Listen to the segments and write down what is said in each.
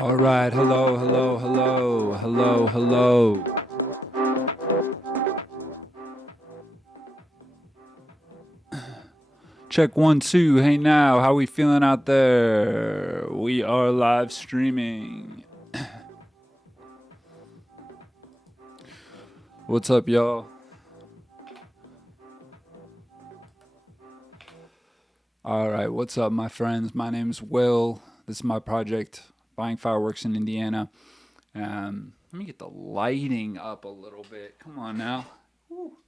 All right, hello, hello, hello, hello, hello. Check 1, 2. Hey now, how we feeling out there? We are live streaming. What's up, y'all? All right, what's up, my friends? My name's Will. This is my project, Buying Fireworks in Indiana. Let me get the lighting up a little bit. Come on now. Woo.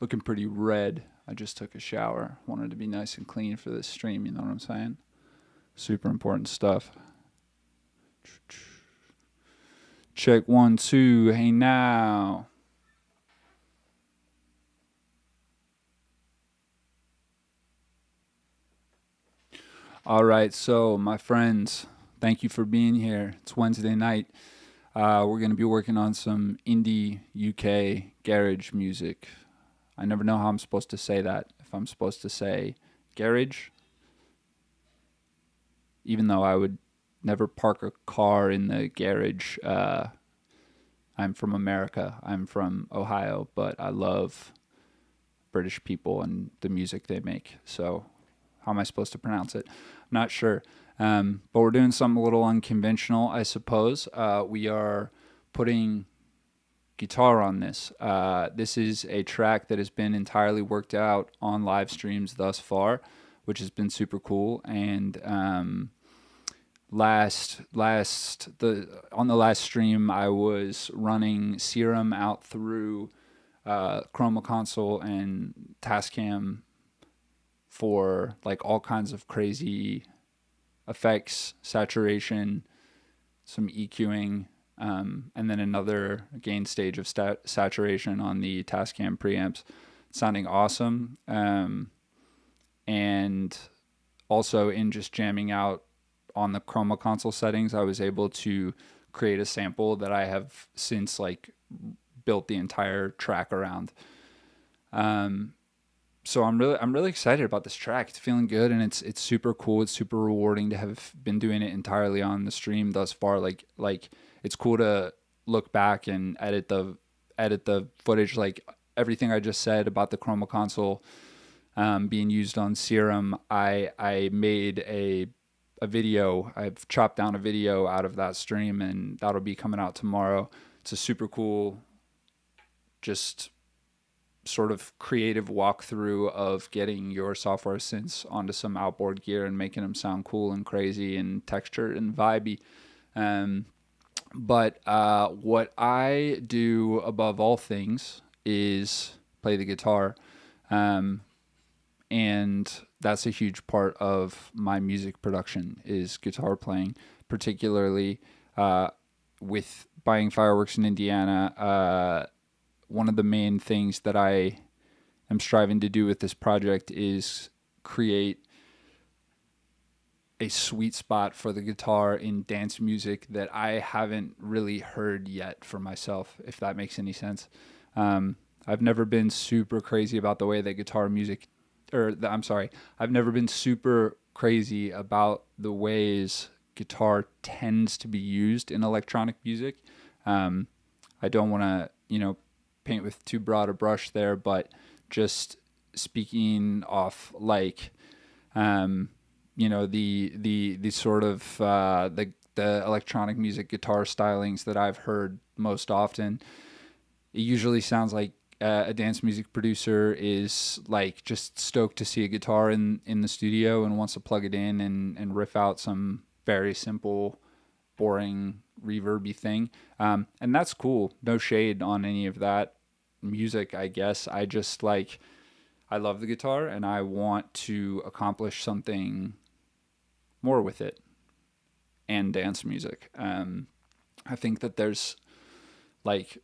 Looking pretty red. I just took a shower. Wanted to be nice and clean for this stream, you know what I'm saying? Super important stuff. Check 1, 2. Hey now. All right, so my friends, thank you for being here. It's Wednesday night. We're going to be working on some indie UK garage music. I never know how I'm supposed to say that. If I'm supposed to say garage, even though I would never park a car in the garage. I'm from America. I'm from Ohio, but I love British people and the music they make. So how am I supposed to pronounce it? I'm not sure. But we're doing something a little unconventional, I suppose. We are putting guitar on this. This is a track that has been entirely worked out on live streams thus far, which has been super cool. And on the last stream, I was running Serum out through Chroma Console and Tascam for like all kinds of crazy effects, saturation, some EQing, and then another gain stage of saturation on the Tascam preamps, sounding awesome. And also in just jamming out on the Chroma Console settings, I was able to create a sample that I have since like built the entire track around. So I'm really excited about this track. It's feeling good, and it's super cool. It's super rewarding to have been doing it entirely on the stream thus far. Like it's cool to look back and edit the footage. Like everything I just said about the Chroma Console being used on Serum, I made a video. I've chopped down a video out of that stream, and that'll be coming out tomorrow. It's a super cool, just sort of creative walkthrough of getting your software synths onto some outboard gear and making them sound cool and crazy and textured and vibey. But what I do above all things is play the guitar. And that's a huge part of my music production is guitar playing, particularly with Buying Fireworks in Indiana. One of the main things that I am striving to do with this project is create a sweet spot for the guitar in dance music that I haven't really heard yet for myself, if that makes any sense. I've never been super crazy about the way that guitar music, I've never been super crazy about the ways guitar tends to be used in electronic music. I don't want to, paint with too broad a brush there, but just speaking off like, the sort of the electronic music guitar stylings that I've heard most often, it usually sounds like a dance music producer is like just stoked to see a guitar in the studio and wants to plug it in and riff out some very simple, boring, reverby thing. And that's cool. No shade on any of that music, I guess. I just I love the guitar and I want to accomplish something more with it and dance music. I think that there's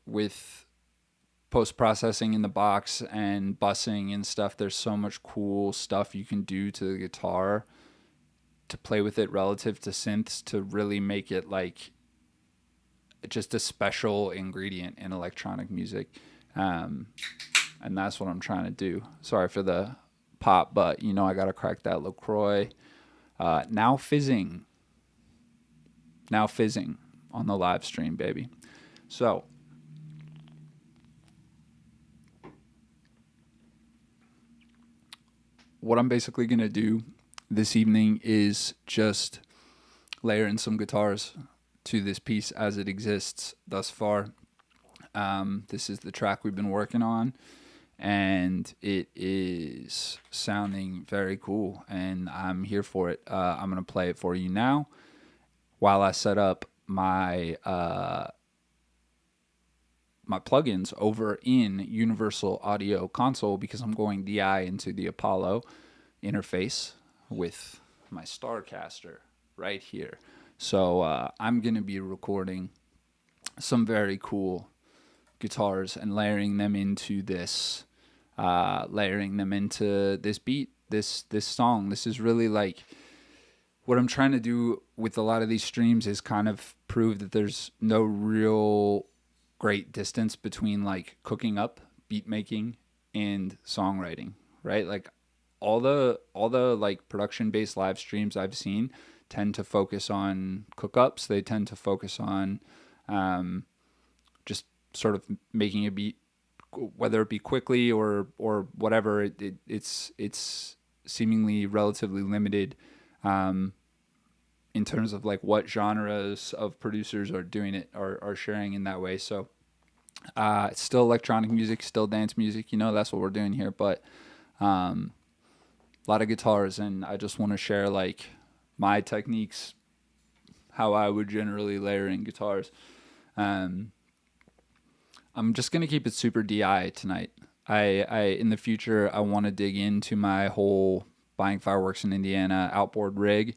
with post-processing in the box and bussing and stuff, there's so much cool stuff you can do to the guitar to play with it relative to synths to really make it just a special ingredient in electronic music. and that's what I'm trying to do. Sorry for the pop, but you know I gotta crack that LaCroix. Now fizzing on the live stream, baby. So what I'm basically gonna do this evening is just layer in some guitars to this piece as it exists thus far. This is the track we've been working on, and it is sounding very cool, and I'm here for it. I'm going to play it for you now while I set up my my plugins over in Universal Audio Console, because I'm going DI into the Apollo interface with my Starcaster right here. So I'm going to be recording some very cool guitars and layering them into this beat, this song. This is really like what I'm trying to do with a lot of these streams, is kind of prove that there's no real great distance between like cooking up, beat making, and songwriting, right? Like all the like production based live streams I've seen tend to focus on cookups. They tend to focus on just sort of making a beat, whether it be quickly or whatever. It's seemingly relatively limited in terms of like what genres of producers are doing it, are sharing in that way. So it's still electronic music, still dance music, you know, that's what we're doing here, but a lot of guitars, and I just want to share like my techniques, how I would generally layer in guitars. I'm just gonna keep it super DI tonight. I in the future I want to dig into my whole Buying Fireworks in Indiana outboard rig.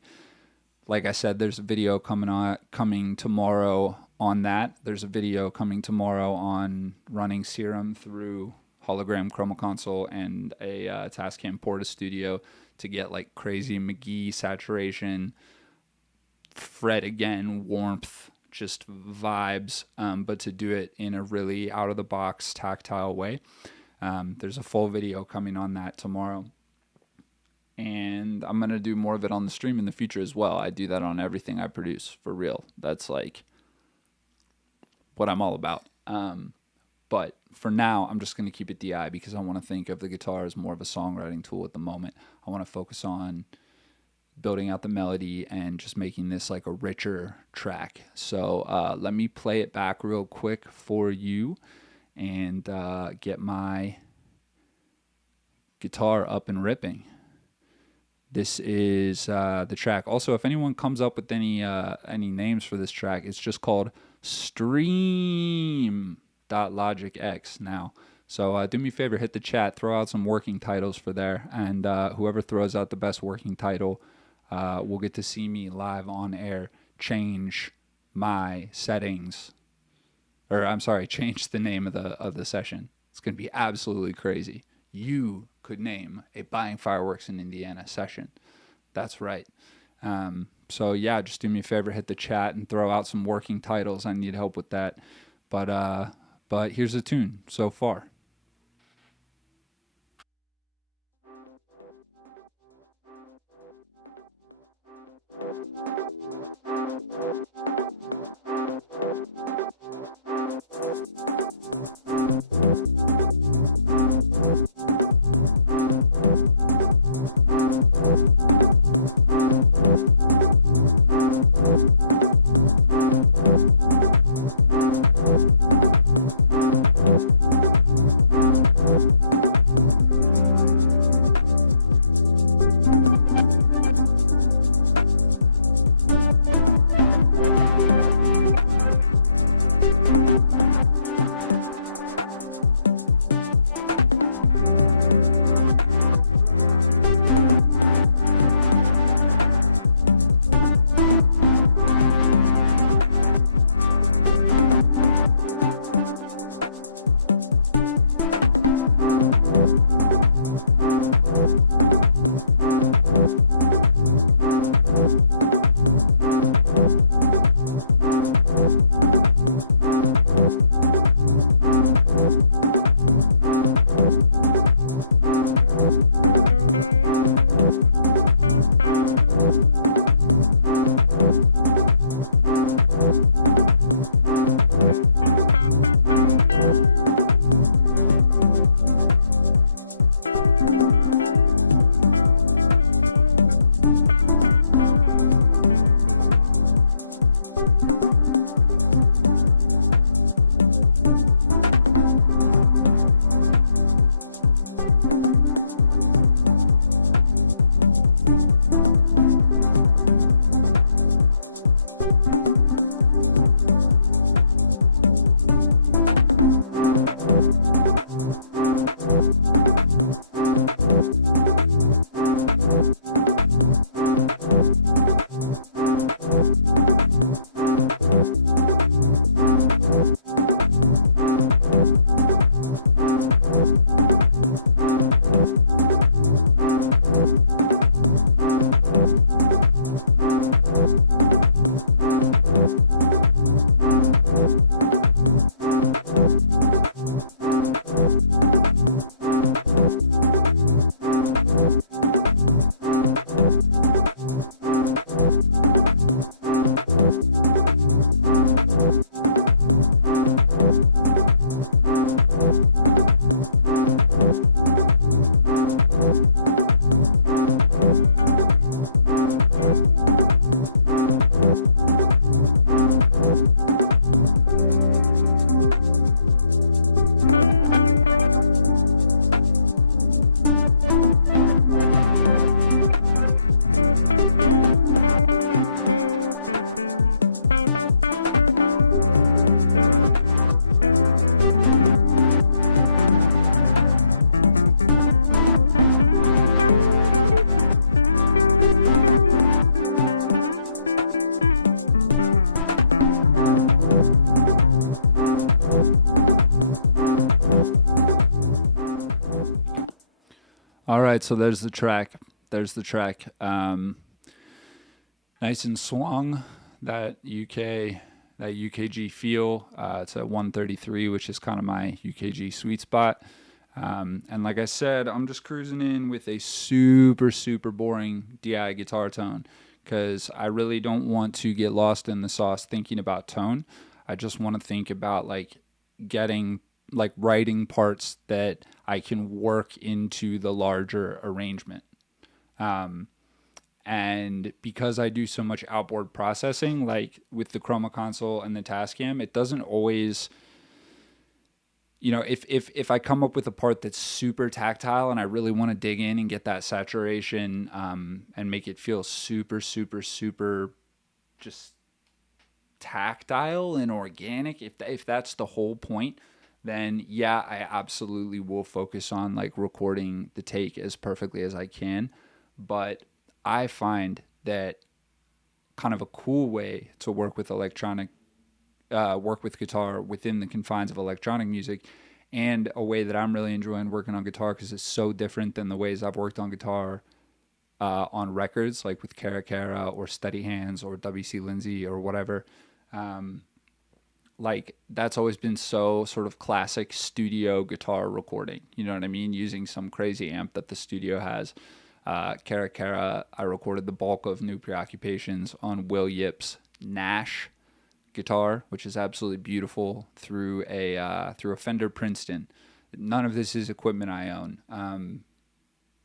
Like I said, there's a video coming tomorrow on that. There's a video coming tomorrow on running Serum through hologram chroma console and a Tascam Porta Studio to get like crazy McGee saturation, fret again, warmth, just vibes, but to do it in a really out of the box tactile way. There's a full video coming on that tomorrow, and I'm gonna do more of it on the stream in the future as well. I do that on everything I produce, for real. That's like what I'm all about. But for now, I'm just gonna keep it DI because I want to think of the guitar as more of a songwriting tool at the moment. I want to focus on building out the melody and just making this like a richer track. So let me play it back real quick for you and get my guitar up and ripping. This is the track. Also, if anyone comes up with any names for this track, it's just called Stream.logicx now. So do me a favor, hit the chat, throw out some working titles for there, and whoever throws out the best working title will get to see me live on air change my settings, or I'm sorry, change the name of the session. It's going to be absolutely crazy. You could name a Buying Fireworks in Indiana session. That's right. So yeah, just do me a favor, hit the chat and throw out some working titles. I need help with that. But here's the tune so far. All right, so there's the track. Nice and swung, that UKG feel. It's at 133, which is kind of my UKG sweet spot. And like I said, I'm just cruising in with a super, super boring DI guitar tone because I really don't want to get lost in the sauce thinking about tone. I just want to think about writing parts that I can work into the larger arrangement. And because I do so much outboard processing, like with the Chroma console and the Tascam, it doesn't always, if I come up with a part that's super tactile and I really want to dig in and get that saturation and make it feel super, super, super just tactile and organic, if that's the whole point, then yeah, I absolutely will focus on recording the take as perfectly as I can. But I find that kind of a cool way to work with guitar within the confines of electronic music, and a way that I'm really enjoying working on guitar because it's so different than the ways I've worked on guitar on records, like with Cara Cara or Steady Hands or W.C. Lindsay or whatever. That's always been so sort of classic studio guitar recording, you know what I mean? Using some crazy amp that the studio has. Cara Cara, I recorded the bulk of New Preoccupations on Will Yip's Nash guitar, which is absolutely beautiful, through a Fender Princeton. None of this is equipment I own.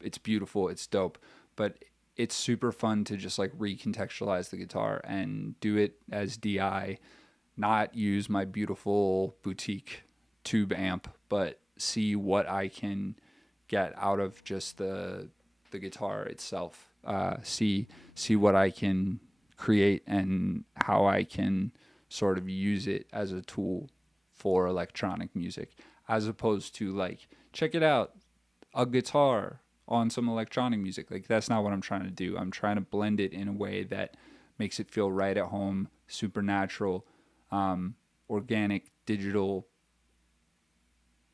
It's beautiful, it's dope, but it's super fun to just recontextualize the guitar and do it as DI, not use my beautiful boutique tube amp, but see what I can get out of just the guitar itself. See what I can create and how I can sort of use it as a tool for electronic music, as opposed to check it out, a guitar on some electronic music. That's not what I'm trying to do. I'm trying to blend it in a way that makes it feel right at home, supernatural, organic, digital.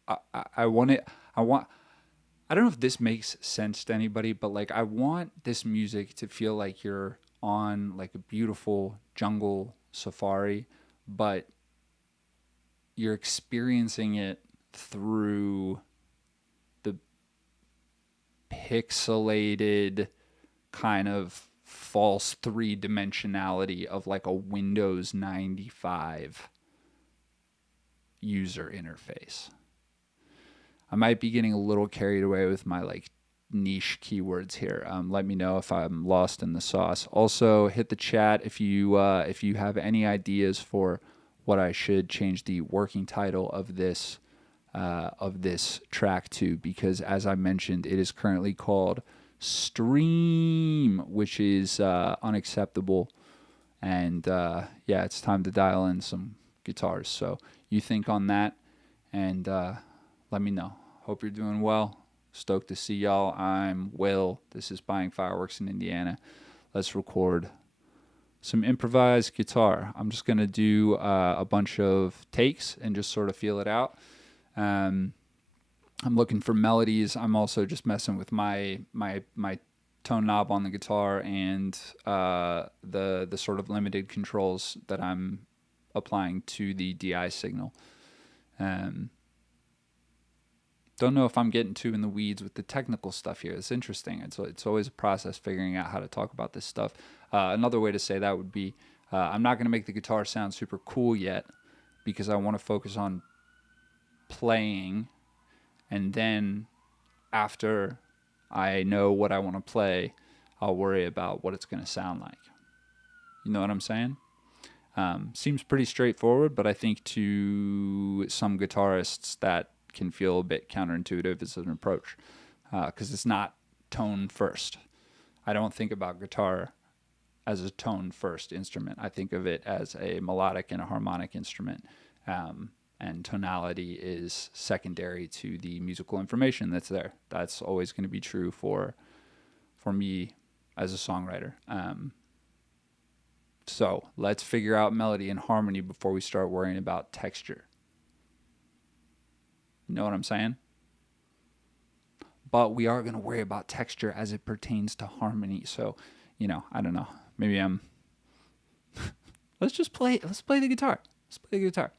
I don't know if this makes sense to anybody, but I want this music to feel like you're on a beautiful jungle safari, but you're experiencing it through the pixelated kind of false three-dimensionality of a Windows 95 user interface. I might be getting a little carried away with my niche keywords here. Let me know if I'm lost in the sauce. Also, hit the chat if you have any ideas for what I should change the working title of this track to, because as I mentioned, it is currently called Stream, which is unacceptable And yeah, it's time to dial in some guitars. So you think on that, and let me know. Hope you're doing well. Stoked to see y'all. I'm Will. This is Buying Fireworks in Indiana. Let's record some improvised guitar. I'm just going to do a bunch of takes and just sort of feel it out. I'm looking for melodies. I'm also just messing with my tone knob on the guitar and the sort of limited controls that I'm applying to the DI signal. Don't know if I'm getting too in the weeds with the technical stuff here. It's interesting. It's always a process figuring out how to talk about this stuff. Another way to say that would be I'm not going to make the guitar sound super cool yet because I want to focus on playing, and then after I know what I want to play, I'll worry about what it's going to sound like. You know what I'm saying? Seems pretty straightforward, but I think to some guitarists that can feel a bit counterintuitive as an approach because it's not tone first. I don't think about guitar as a tone first instrument. I think of it as a melodic and a harmonic instrument, and tonality is secondary to the musical information that's there. That's always going to be true for me as a songwriter. So let's figure out melody and harmony before we start worrying about texture. You know what I'm saying? But we are going to worry about texture as it pertains to harmony. So, I don't know. Maybe I'm... Let's play the guitar. Let's play the guitar.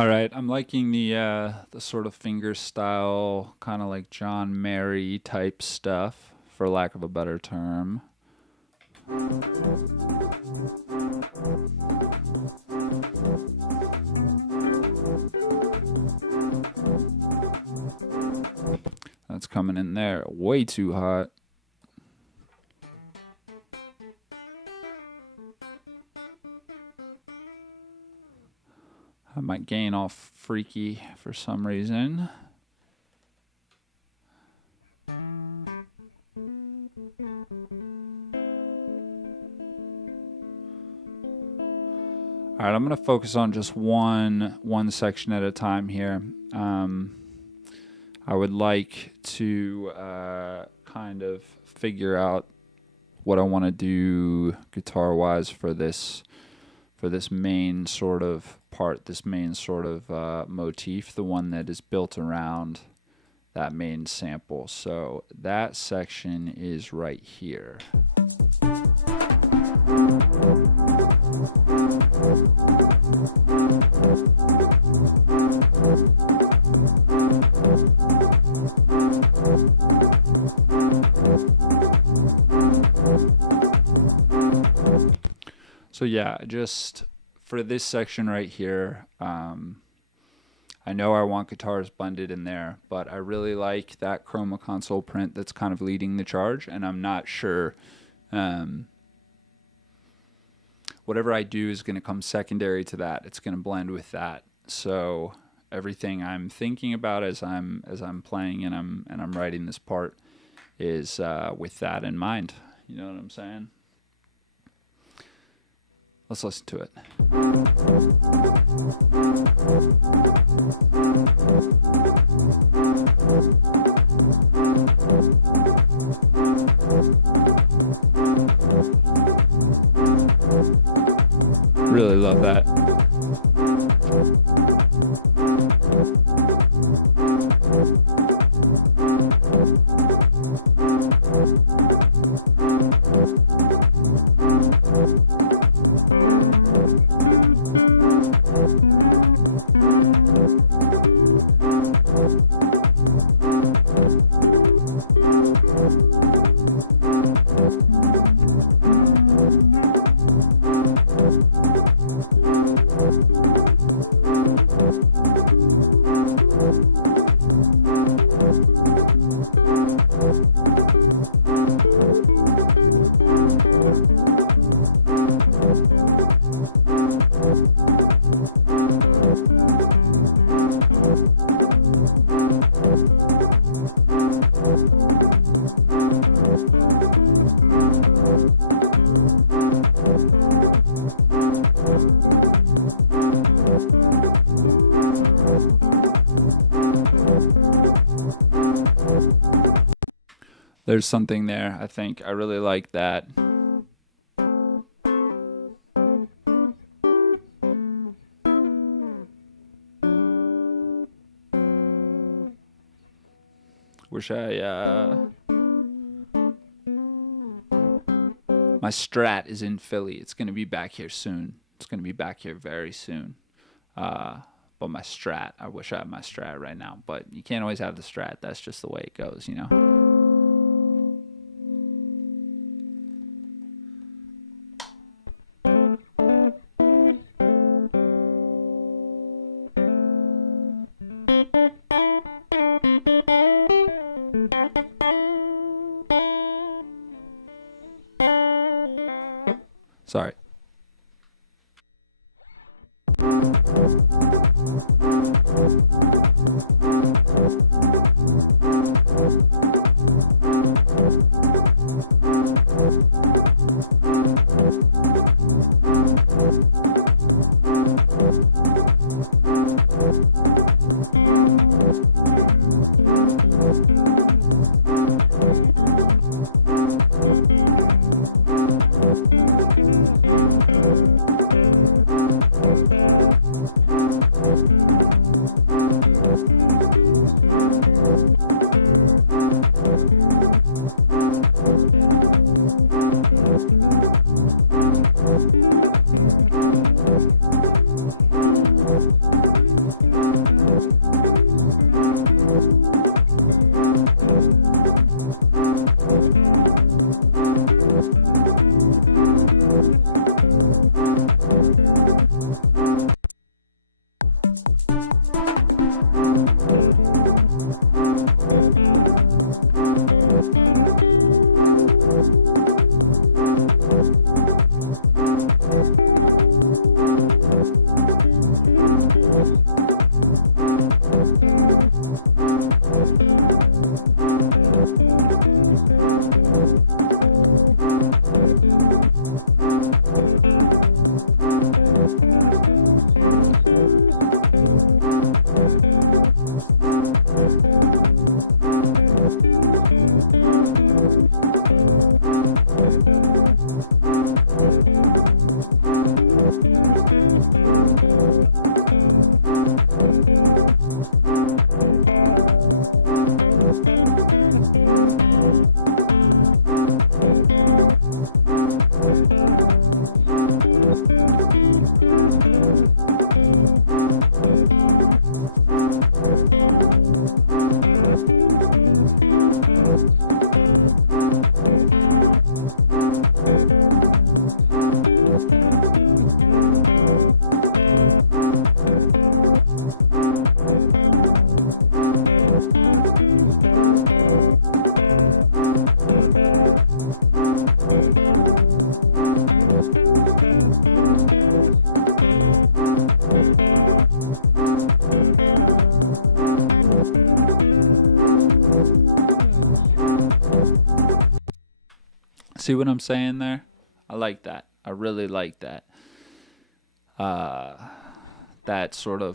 All right, I'm liking the sort of finger style, kind of like John Mayer type stuff, for lack of a better term. That's coming in there way too hot. I might gain off freaky for some reason. All right, I'm going to focus on just one section at a time here. I would like to kind of figure out what I want to do guitar-wise for this main sort of part, this main sort of motif, the one that is built around that main sample. So that section is right here. So yeah, just for this section right here, I know I want guitars blended in there, but I really like that chroma console print that's kind of leading the charge, and I'm not sure whatever I do is going to come secondary to that. It's going to blend with that. So everything I'm thinking about as I'm playing and I'm writing this part is with that in mind. You know what I'm saying? Let's listen to it. Really love that. There's something there, I think. I really like that. Wish I... My Strat is in Philly. It's going to be back here soon. It's going to be back here very soon. But my Strat, I wish I had my Strat right now. But you can't always have the Strat. That's just the way it goes, you know? Sorry. See what I'm saying there? I like that. I really like that. That sort of.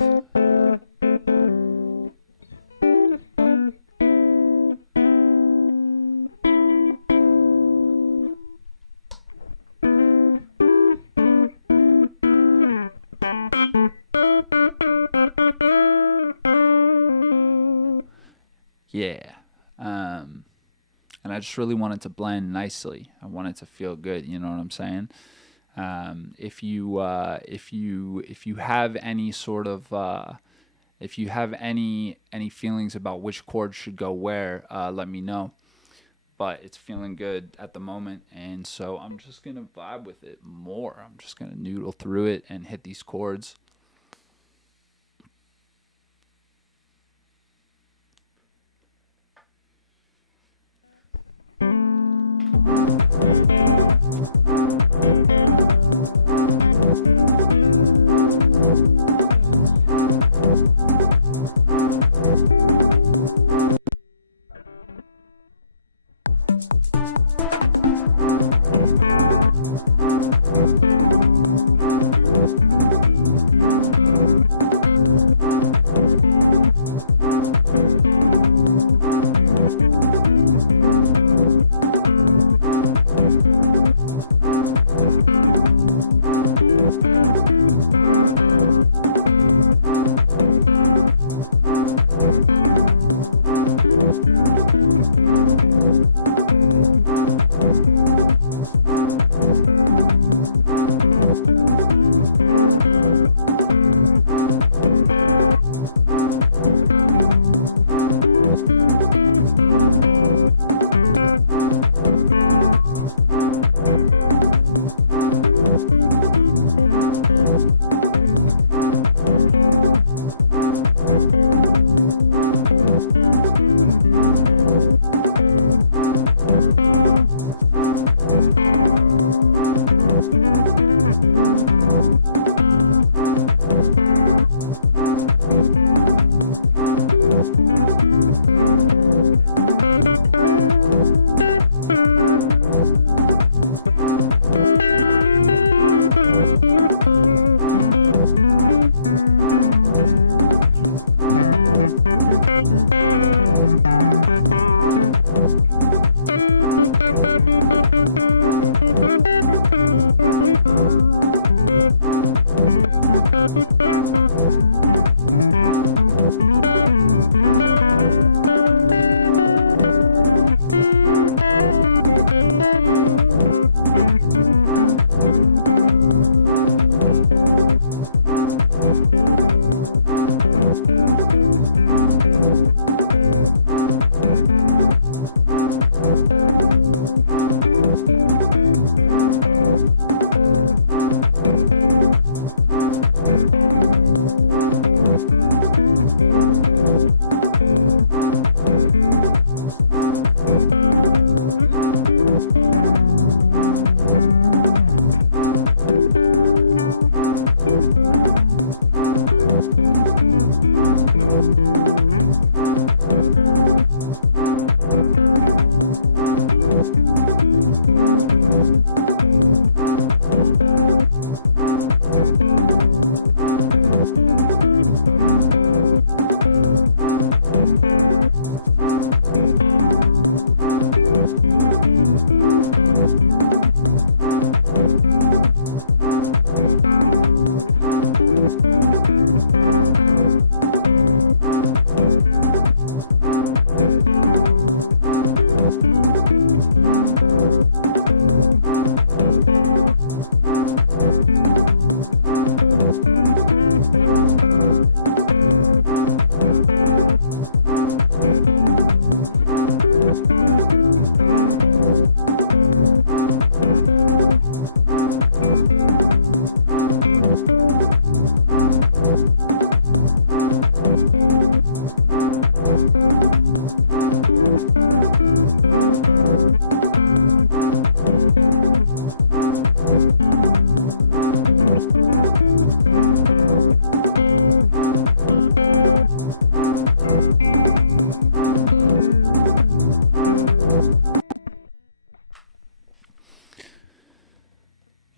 Yeah. And I just really want it to blend nicely. I want it to feel good. You know what I'm saying? If you have any sort of if you have any feelings about which chord should go where, let me know. But it's feeling good at the moment, and so I'm just gonna vibe with it more. I'm just gonna noodle through it and hit these chords.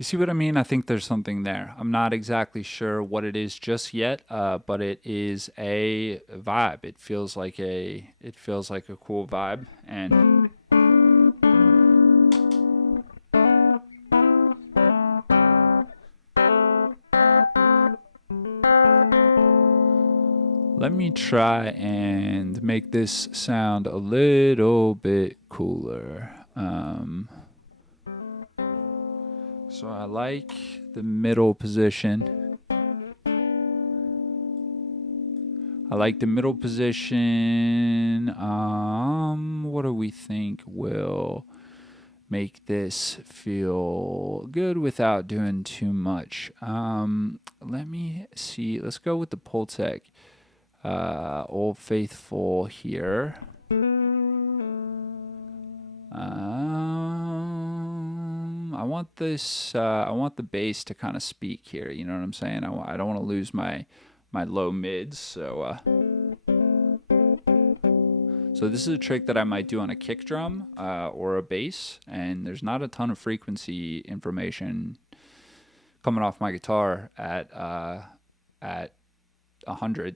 see what I mean? I think there's something there. I'm not exactly sure what it is just yet, but it is a vibe. It feels like a cool vibe, and let me try and make this sound a little bit cooler. So I like the middle position. What do we think will make this feel good without doing too much? Let me see. Let's go with the Pultec Old Faithful here. I want this. I want the bass to kind of speak here. You know what I'm saying? I don't want to lose my low mids. So this is a trick that I might do on a kick drum or a bass, and there's not a ton of frequency information coming off my guitar at 100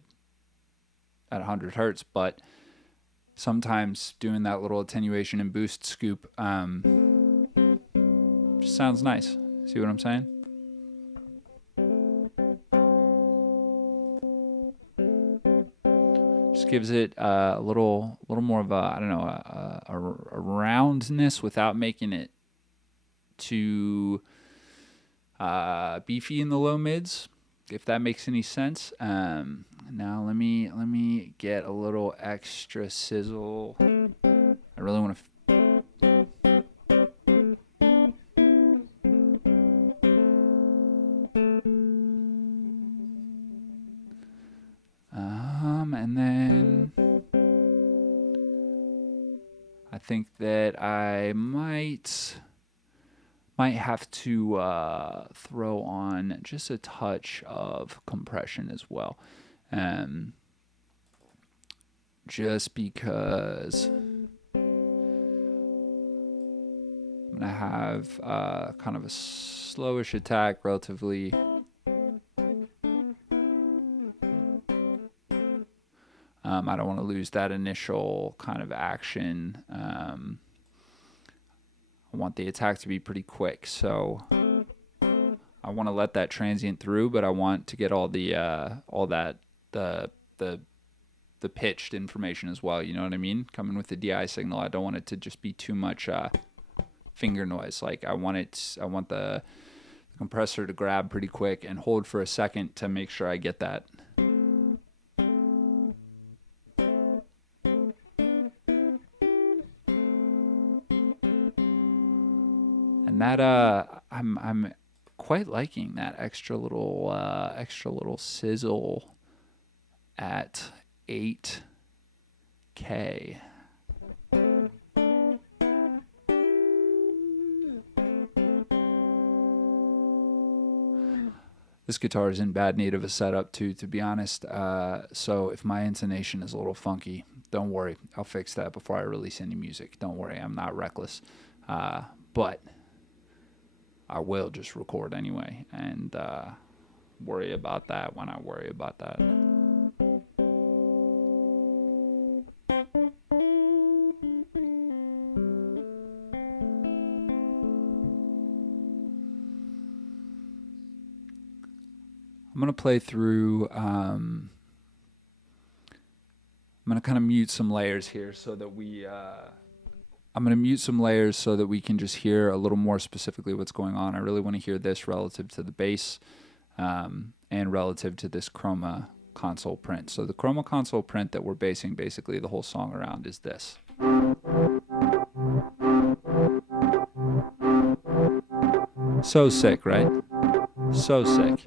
hertz, but sometimes doing that little attenuation and boost scoop just sounds nice. See what I'm saying? Just gives it a little more of a roundness without making it too beefy in the low mids, if that makes any sense. Now let me get a little extra sizzle. I really want to. And then I think that I might have to throw on just a touch of compression as well, just because I'm gonna have kind of a slowish attack relatively. I don't want to lose that initial kind of action. I want the attack to be pretty quick, so I want to let that transient through, but I want to get all the pitched information as well. You know what I mean? Coming with the DI signal, I don't want it to just be too much finger noise. Like I want the compressor to grab pretty quick and hold for a second to make sure I get that. And that I'm quite liking that extra little sizzle at 8K. This guitar is in bad need of a setup too, to be honest. So if my intonation is a little funky, don't worry. I'll fix that before I release any music. Don't worry, I'm not reckless. But I will just record anyway and worry about that when I worry about that. I'm going to play through, I'm going to kind of mute some layers here so that I'm going to mute some layers so that we can just hear a little more specifically what's going on. I really want to hear this relative to the bass and relative to this chroma console print. So the chroma console print that we're basing basically the whole song around is this. So sick, right? So sick.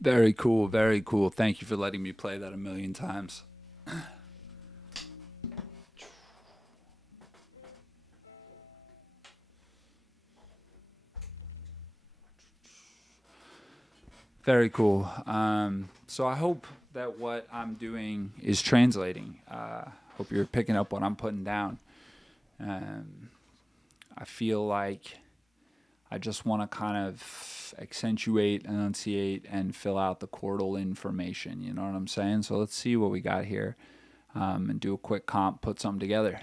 Very cool, very cool. Thank you for letting me play that a million times. Very cool. So I hope that what I'm doing is translating. Hope you're picking up what I'm putting down. I feel like I just want to kind of accentuate, enunciate, and fill out the chordal information. You know what I'm saying? So let's see what we got here, and do a quick comp, put something together.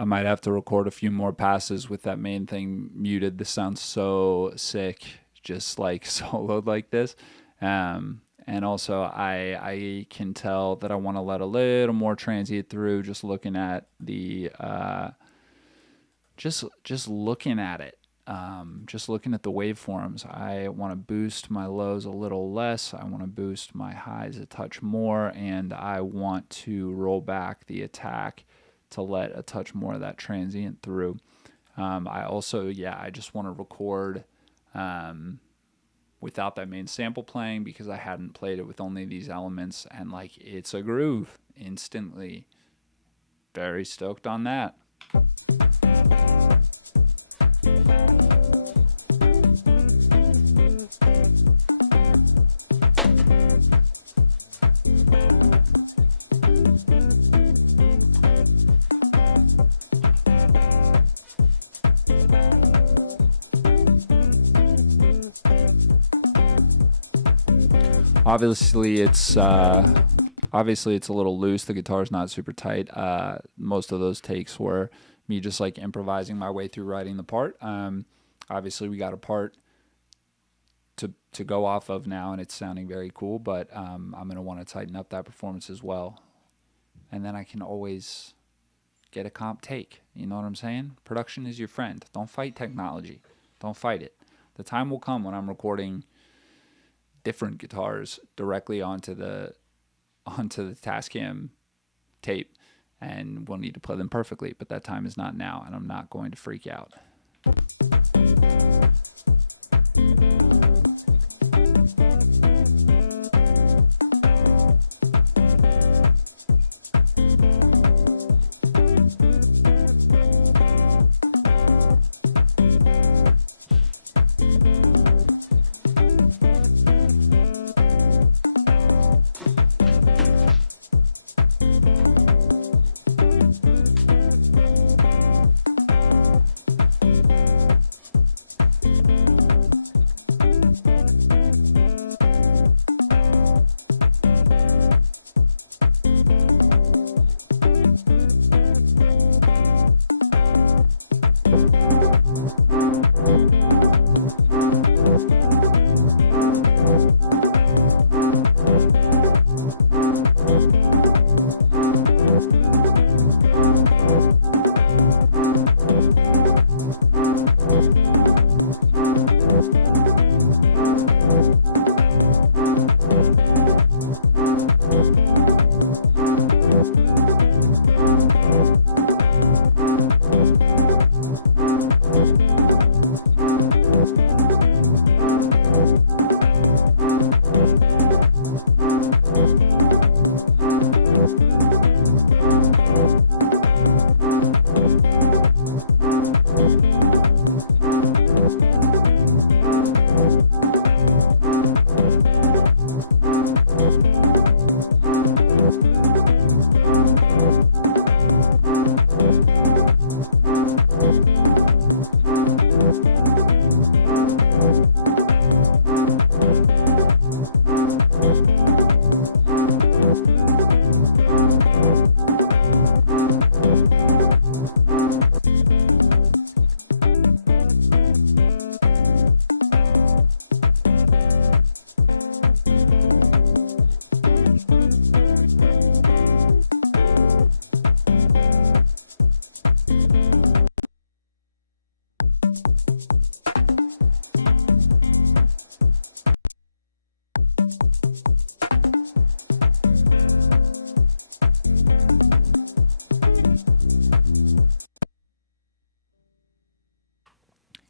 I might have to record a few more passes with that main thing muted. This sounds so sick, just like soloed like this. And also I can tell that I want to let a little more transient through, just looking at the just looking at it. Just looking at the waveforms, I want to boost my lows a little less. I want to boost my highs a touch more, and I want to roll back the attack to let a touch more of that transient through. I also, I just want to record without that main sample playing, because I hadn't played it with only these elements, and like, it's a groove instantly. Very stoked on that. Obviously it's a little loose. The guitar's not super tight. Most of those takes were me just like improvising my way through writing the part. Obviously we got a part to go off of now, and it's sounding very cool, but I'm going to want to tighten up that performance as well. And then I can always get a comp take. You know what I'm saying? Production is your friend. Don't fight technology. Don't fight it. The time will come when I'm recording different guitars directly onto the Tascam tape, and we'll need to play them perfectly, but that time is not now, and I'm not going to freak out.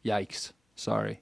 Yikes. Sorry.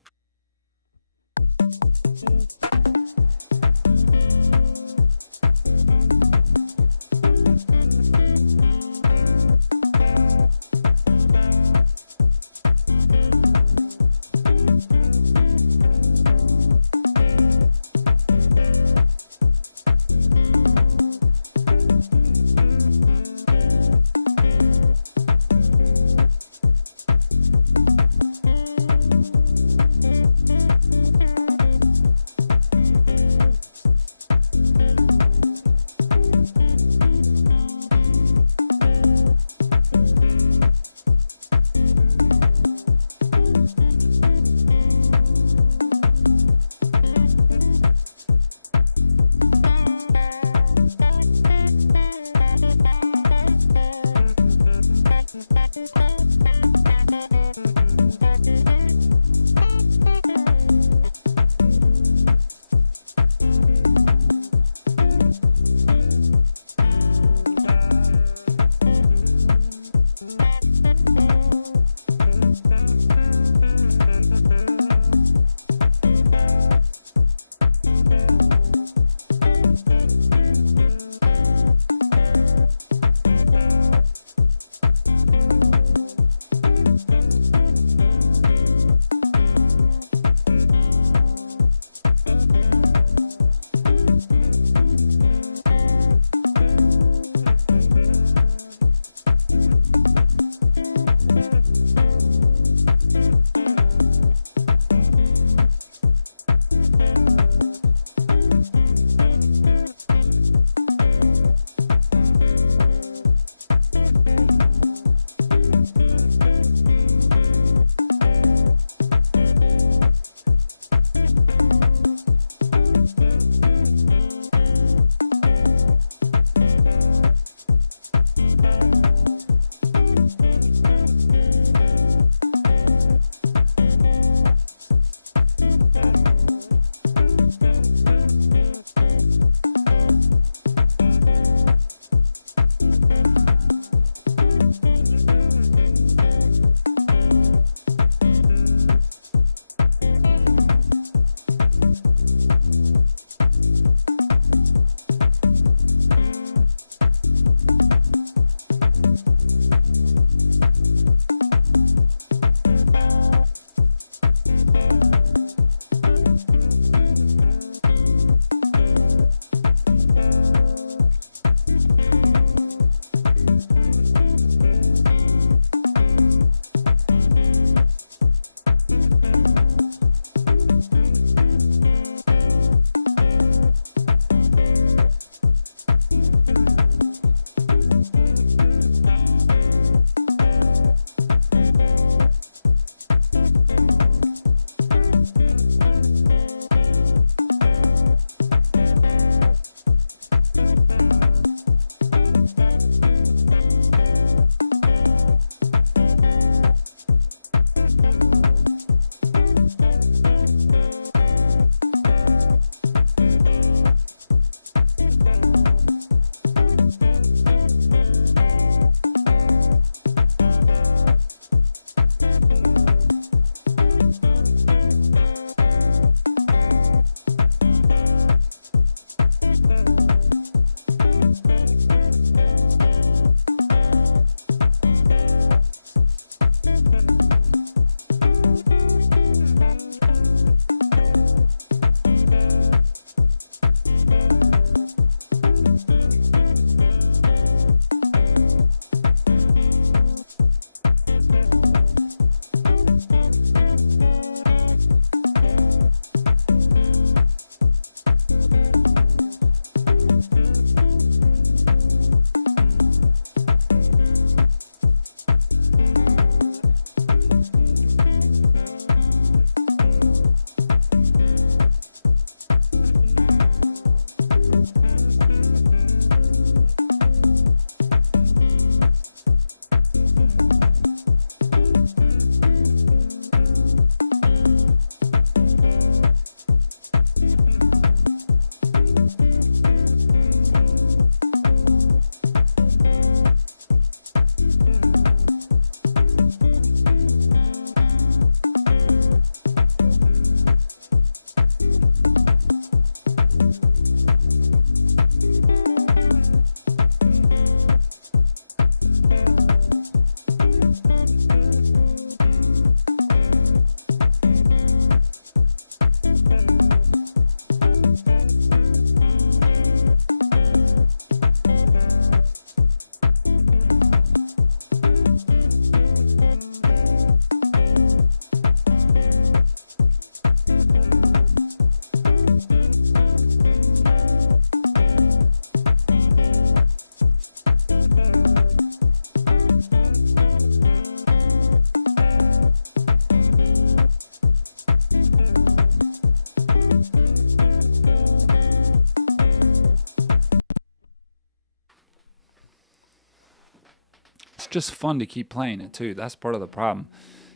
just fun to keep playing it too. That's part of the problem.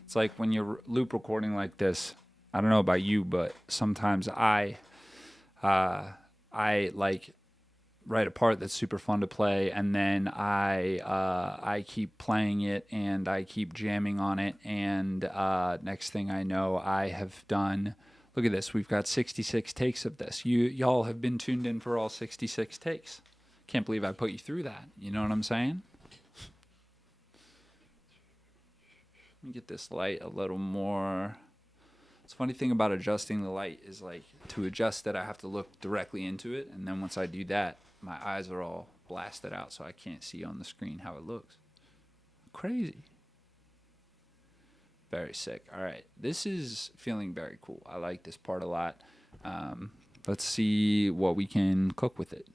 It's like when you're loop recording like this, I don't know about you, but sometimes I like write a part that's super fun to play, and then I keep playing it and I keep jamming on it, and next thing I know, I have done. Look at this. We've got 66 takes of this. Y'all have been tuned in for all 66 takes. Can't believe I put you through that. You know what I'm saying? Let me get this light a little more. It's a funny thing about adjusting the light is, like, to adjust it, I have to look directly into it, and then once I do that, my eyes are all blasted out, so I can't see on the screen how it looks. Crazy. Very sick. All right, this is feeling very cool. I like this part a lot. Let's see what we can cook with it.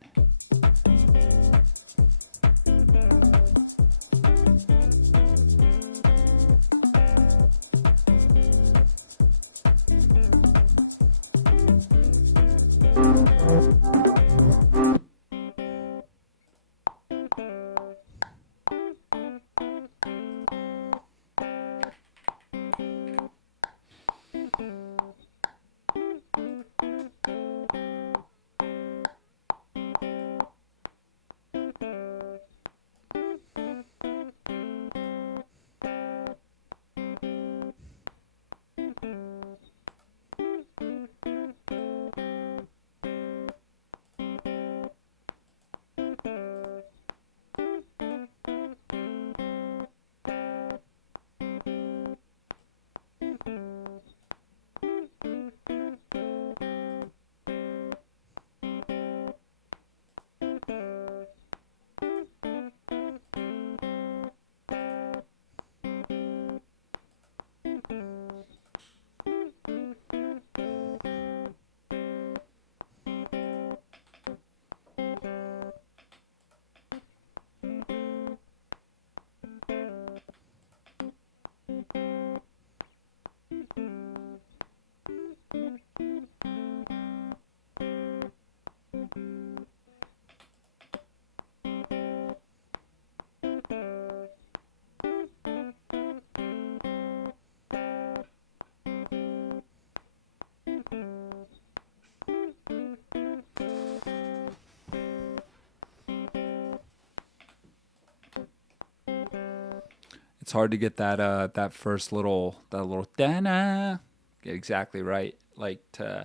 It's hard to get that first little da-na get exactly right. Like, I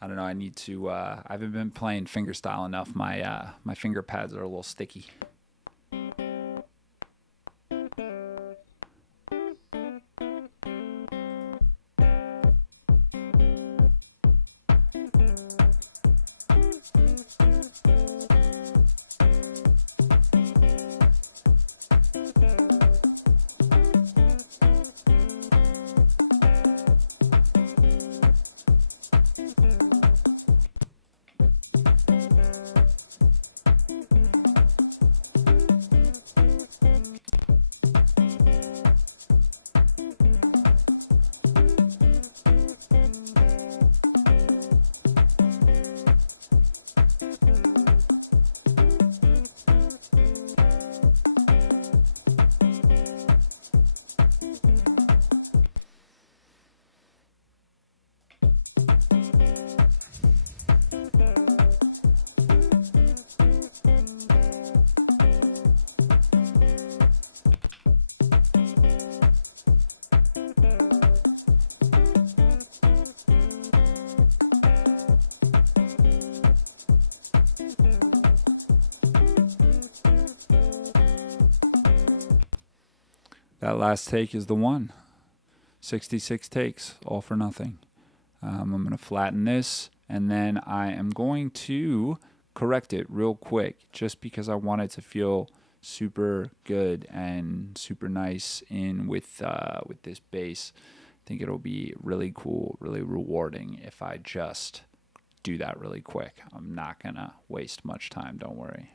don't know. I need to. I haven't been playing fingerstyle enough. My finger pads are a little sticky. That last take is the one. 66 takes, all for nothing. I'm going to flatten this, and then I am going to correct it real quick, just because I want it to feel super good and super nice in with this bass. I think it'll be really cool, really rewarding if I just do that really quick. I'm not going to waste much time, don't worry.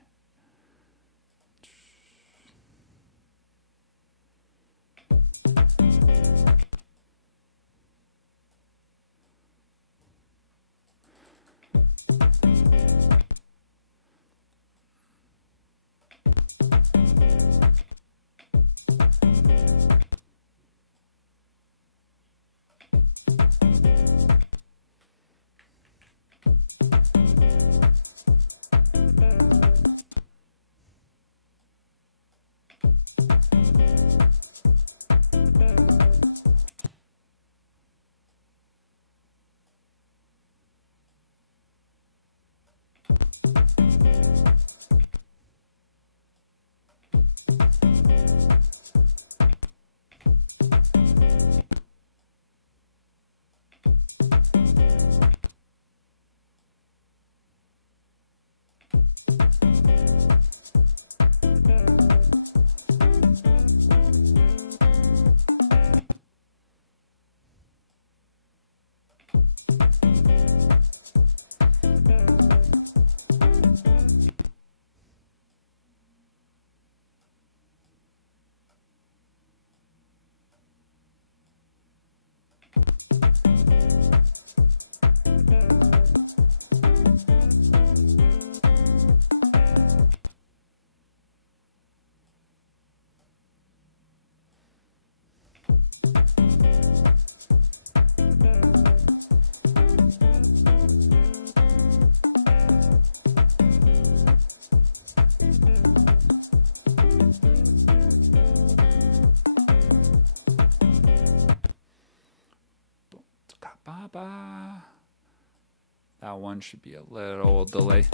That one should be a little delay.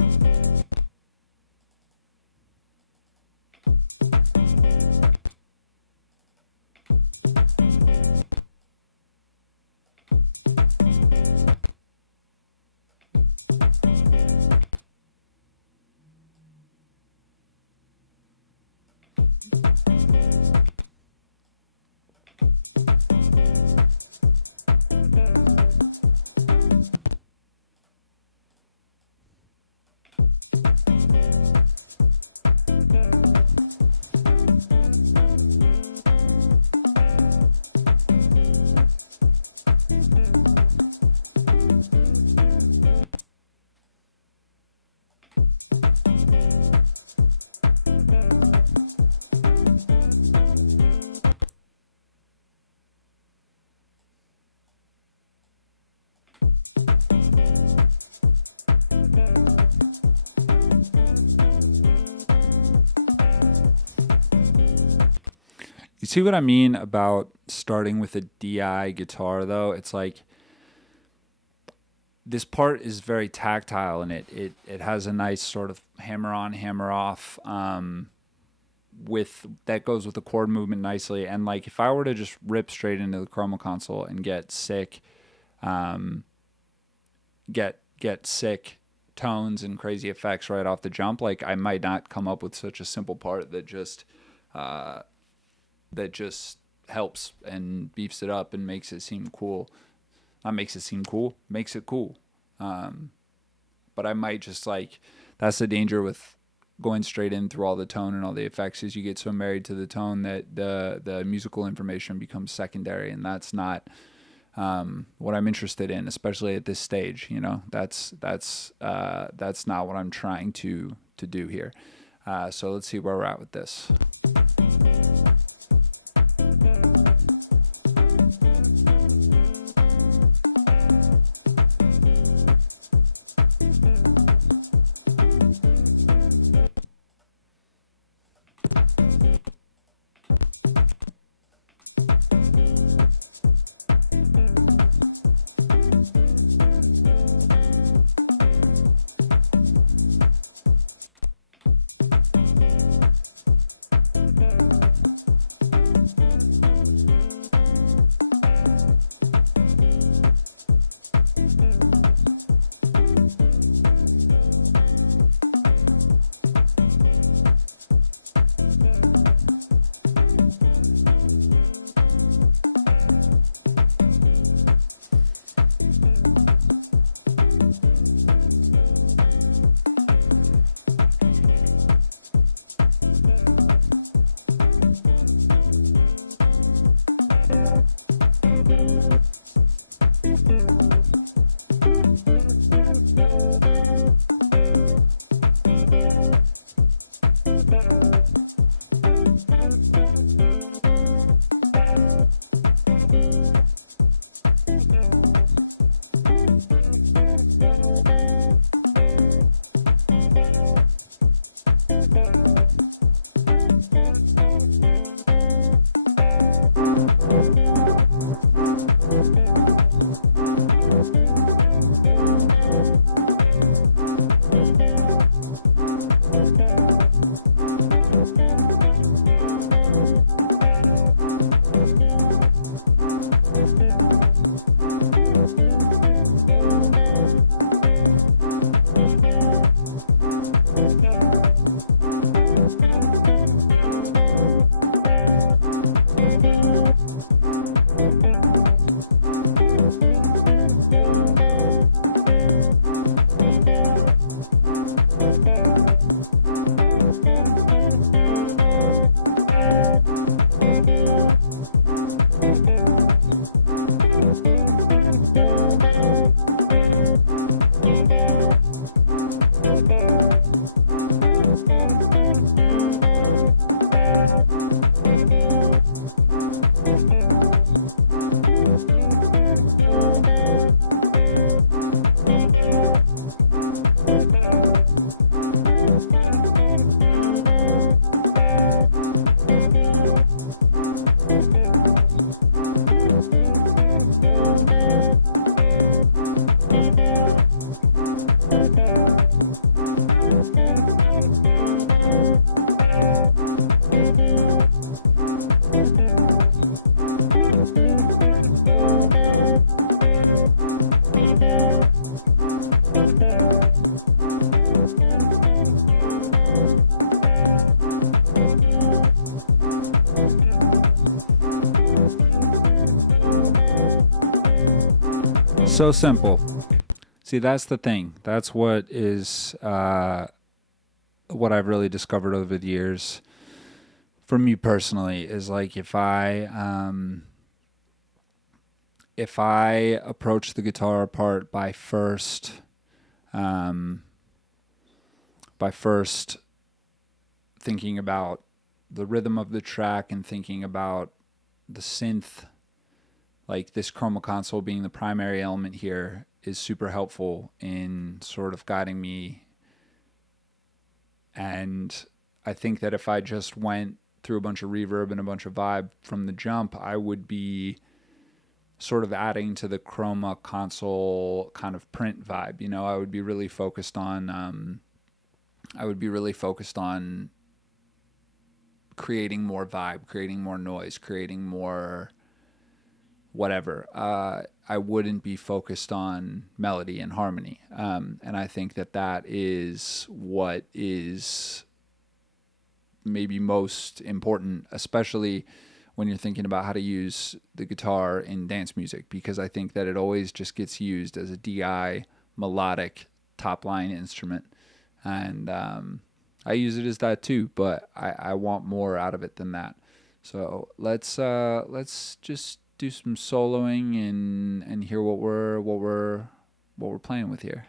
You see what I mean about starting with a DI guitar, though? It's like this part is very tactile, and it has a nice sort of hammer on, hammer off with that goes with the chord movement nicely. And like if I were to just rip straight into the chroma console and get sick tones and crazy effects right off the jump, like I might not come up with such a simple part that just helps and beefs it up and makes it seem cool. Not makes it seem cool, makes it cool. But I might just like, that's the danger with going straight in through all the tone and all the effects, is you get so married to the tone that the musical information becomes secondary, and that's not what I'm interested in, especially at this stage. You know, that's not what I'm trying to do here. So let's see where we're at with this. So simple. See, that's the thing. That's what is what I've really discovered over the years. For me personally, is like if I approach the guitar part by first thinking about the rhythm of the track and thinking about the synth, like this chroma console being the primary element here, is super helpful in sort of guiding me. And I think that if I just went through a bunch of reverb and a bunch of vibe from the jump, I would be sort of adding to the chroma console kind of print vibe. You know, I would be really focused on creating more vibe, creating more noise, creating more whatever. I wouldn't be focused on melody and harmony. And I think that is what is maybe most important, especially when you're thinking about how to use the guitar in dance music, because I think that it always just gets used as a DI melodic top line instrument. And I use it as that too, but I want more out of it than that. So let's just do some soloing and hear what we're playing with here.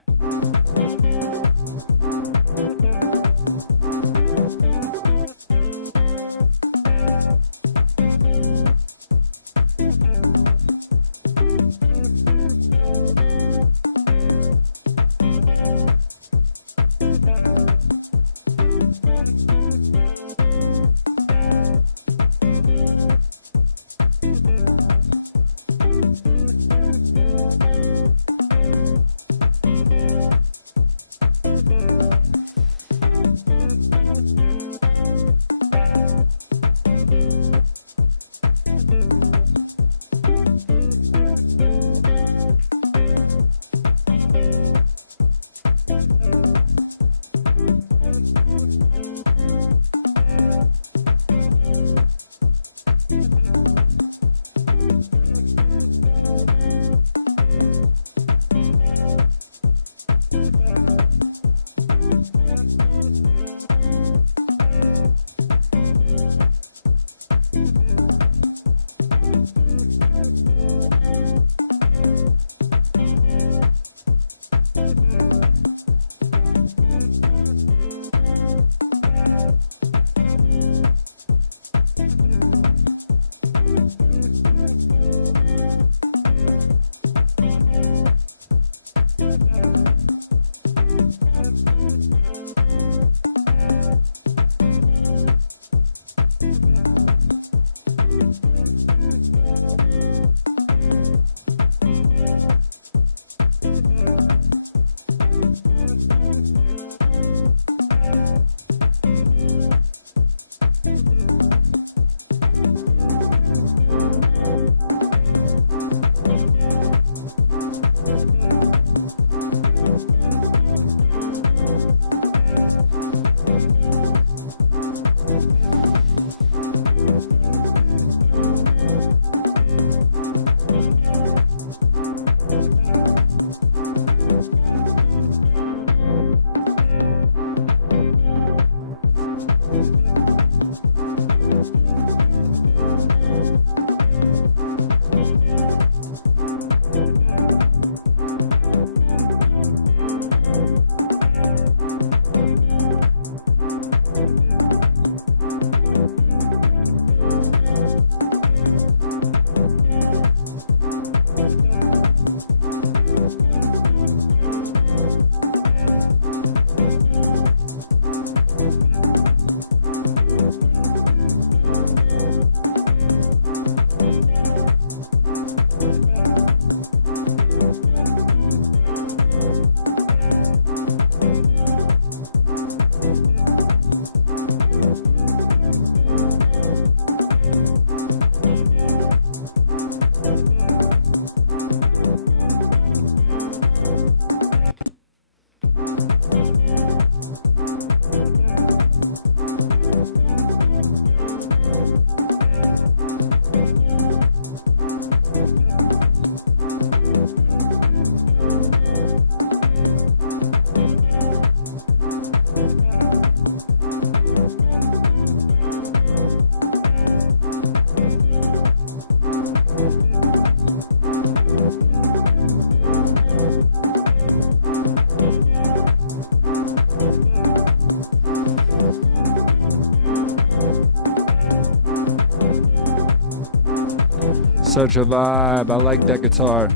Such a vibe. I like that guitar.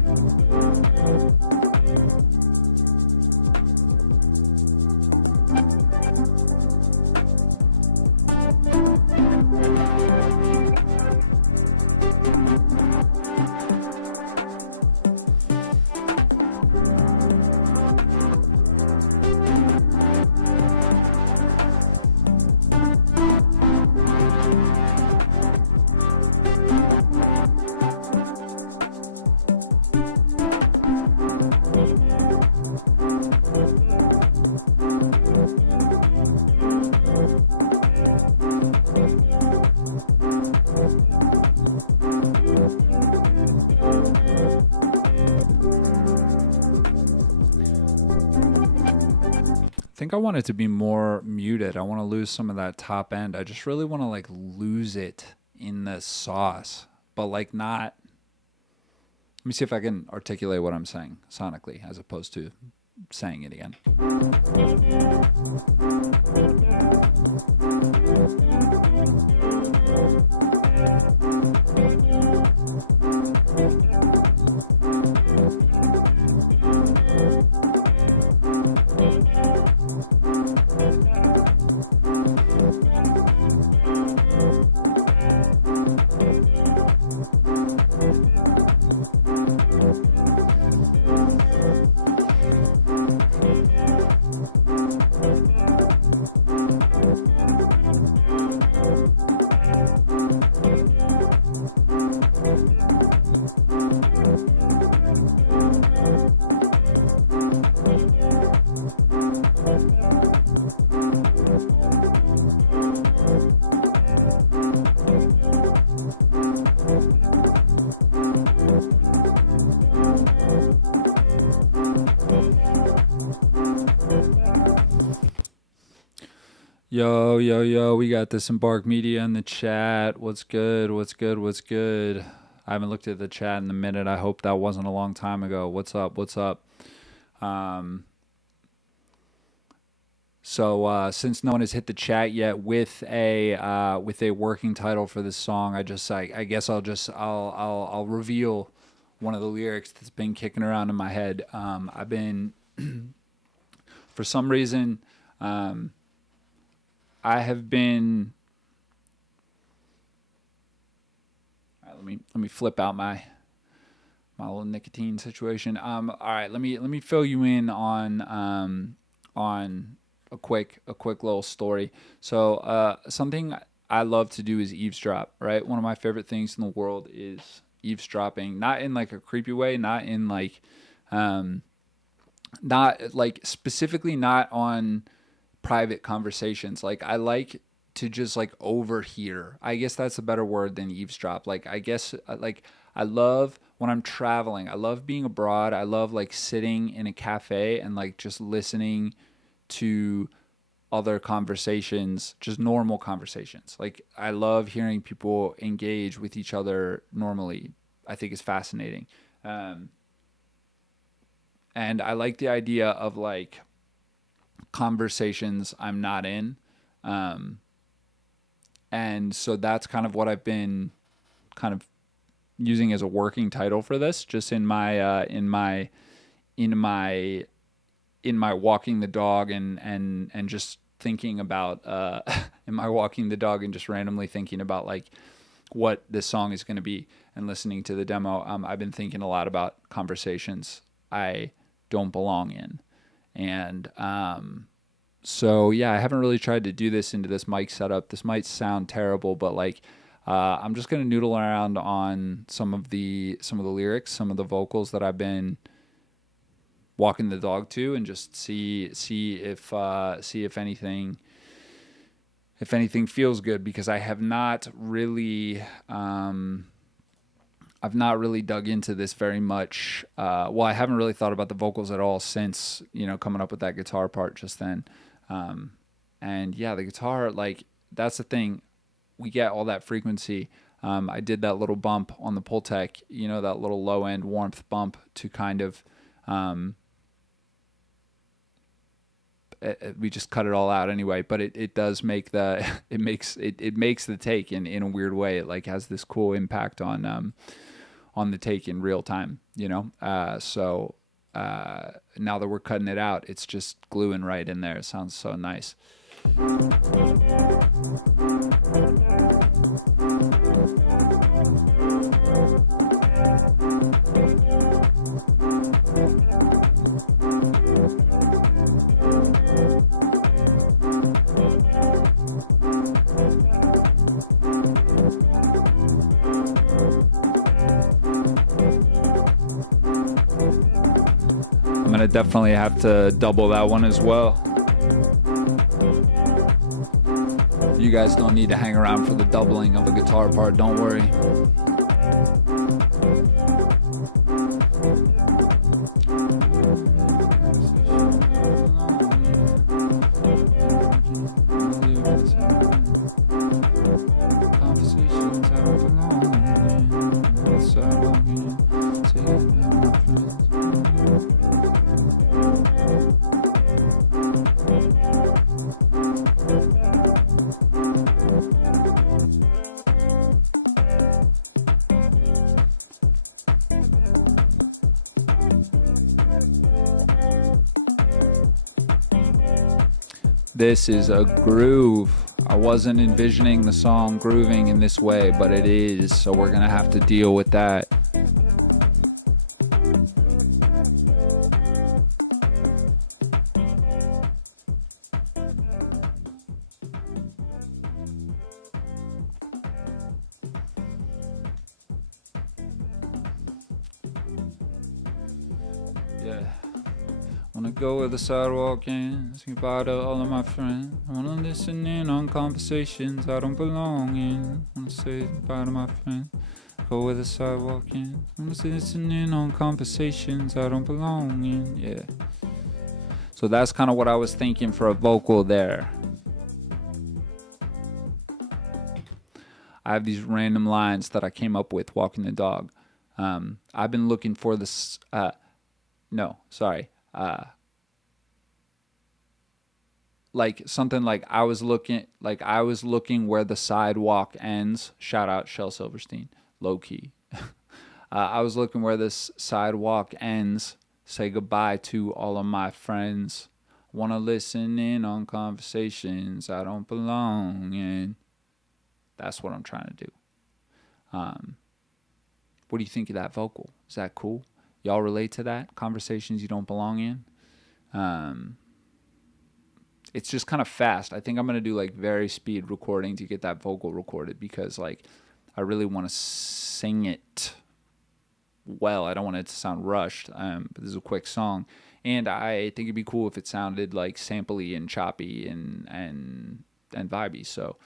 I think I want it to be more muted. I want to lose some of that top end. I just really want to like lose it in the sauce, but like not. Let me see if I can articulate what I'm saying sonically as opposed to saying it again. Yo, we got Disembark Media in the chat. What's good? I haven't looked at the chat in a minute. I hope that wasn't a long time ago. What's up? So since no one has hit the chat yet with a working title for this song, I guess I'll reveal one of the lyrics that's been kicking around in my head. I've been for some reason I have been. All right, let me flip out my little nicotine situation. All right, let me fill you in on a quick little story. So something I love to do is eavesdrop. Right, one of my favorite things in the world is eavesdropping. Not in like a creepy way. Not in like, not like specifically not on private conversations. Like I like to just like overhear. I guess that's a better word than eavesdrop. Like I guess like I love when I'm traveling. I love being abroad. I love like sitting in a cafe and like just listening to other conversations, just normal conversations. Like I love hearing people engage with each other normally. I think it's fascinating. And I like the idea of like conversations I'm not in. And so that's kind of what I've been kind of using as a working title for this, just in my walking the dog and just thinking about in my walking the dog and just randomly thinking about like what this song is going to be and listening to the demo. I've been thinking a lot about conversations I don't belong in. And so yeah, I haven't really tried to do this into this mic setup. This might sound terrible, but like I'm just gonna noodle around on some of the lyrics, some of the vocals that I've been walking the dog to, and just see if anything feels good, because I have not really I've not really dug into this very much. Well, I haven't really thought about the vocals at all since, coming up with that guitar part just then. And yeah, the guitar, like, that's the thing. We get all that frequency. I did that little bump on the Pultec, that little low end warmth bump to kind of, we just cut it all out anyway, but it does make it makes the take in a weird way. It like has this cool impact on on the take in real time, you know? So now that we're cutting it out, it's just gluing right in there. It sounds so nice. I'm gonna definitely have to double that one as well. You guys don't need to hang around for the doubling of a guitar part, don't worry. This is a groove. I wasn't envisioning the song grooving in this way, but it is, so we're gonna have to deal with that. Yeah. Wanna go where the sidewalk ends, say goodbye to all of my friends. I wanna listen in on conversations I don't belong in. Wanna say goodbye to my friends, go where the sidewalk ends. Wanna listen in on conversations I don't belong in. Yeah. So that's kind of what I was thinking for a vocal there. I have these random lines that I came up with walking the dog. I've been looking for this. Like something like I was looking where the sidewalk ends. Shout out Shel Silverstein, low key. I was looking where this sidewalk ends. Say goodbye to all of my friends. Wanna listen in on conversations I don't belong in. That's what I'm trying to do. What do you think of that vocal? Is that cool? Y'all relate to that? Conversations you don't belong in? It's just kind of fast. I think I'm going to do like very speed recording to get that vocal recorded because like I really want to sing it well. I don't want it to sound rushed. But this is a quick song. And I think it'd be cool if it sounded like sampley and choppy and vibey. So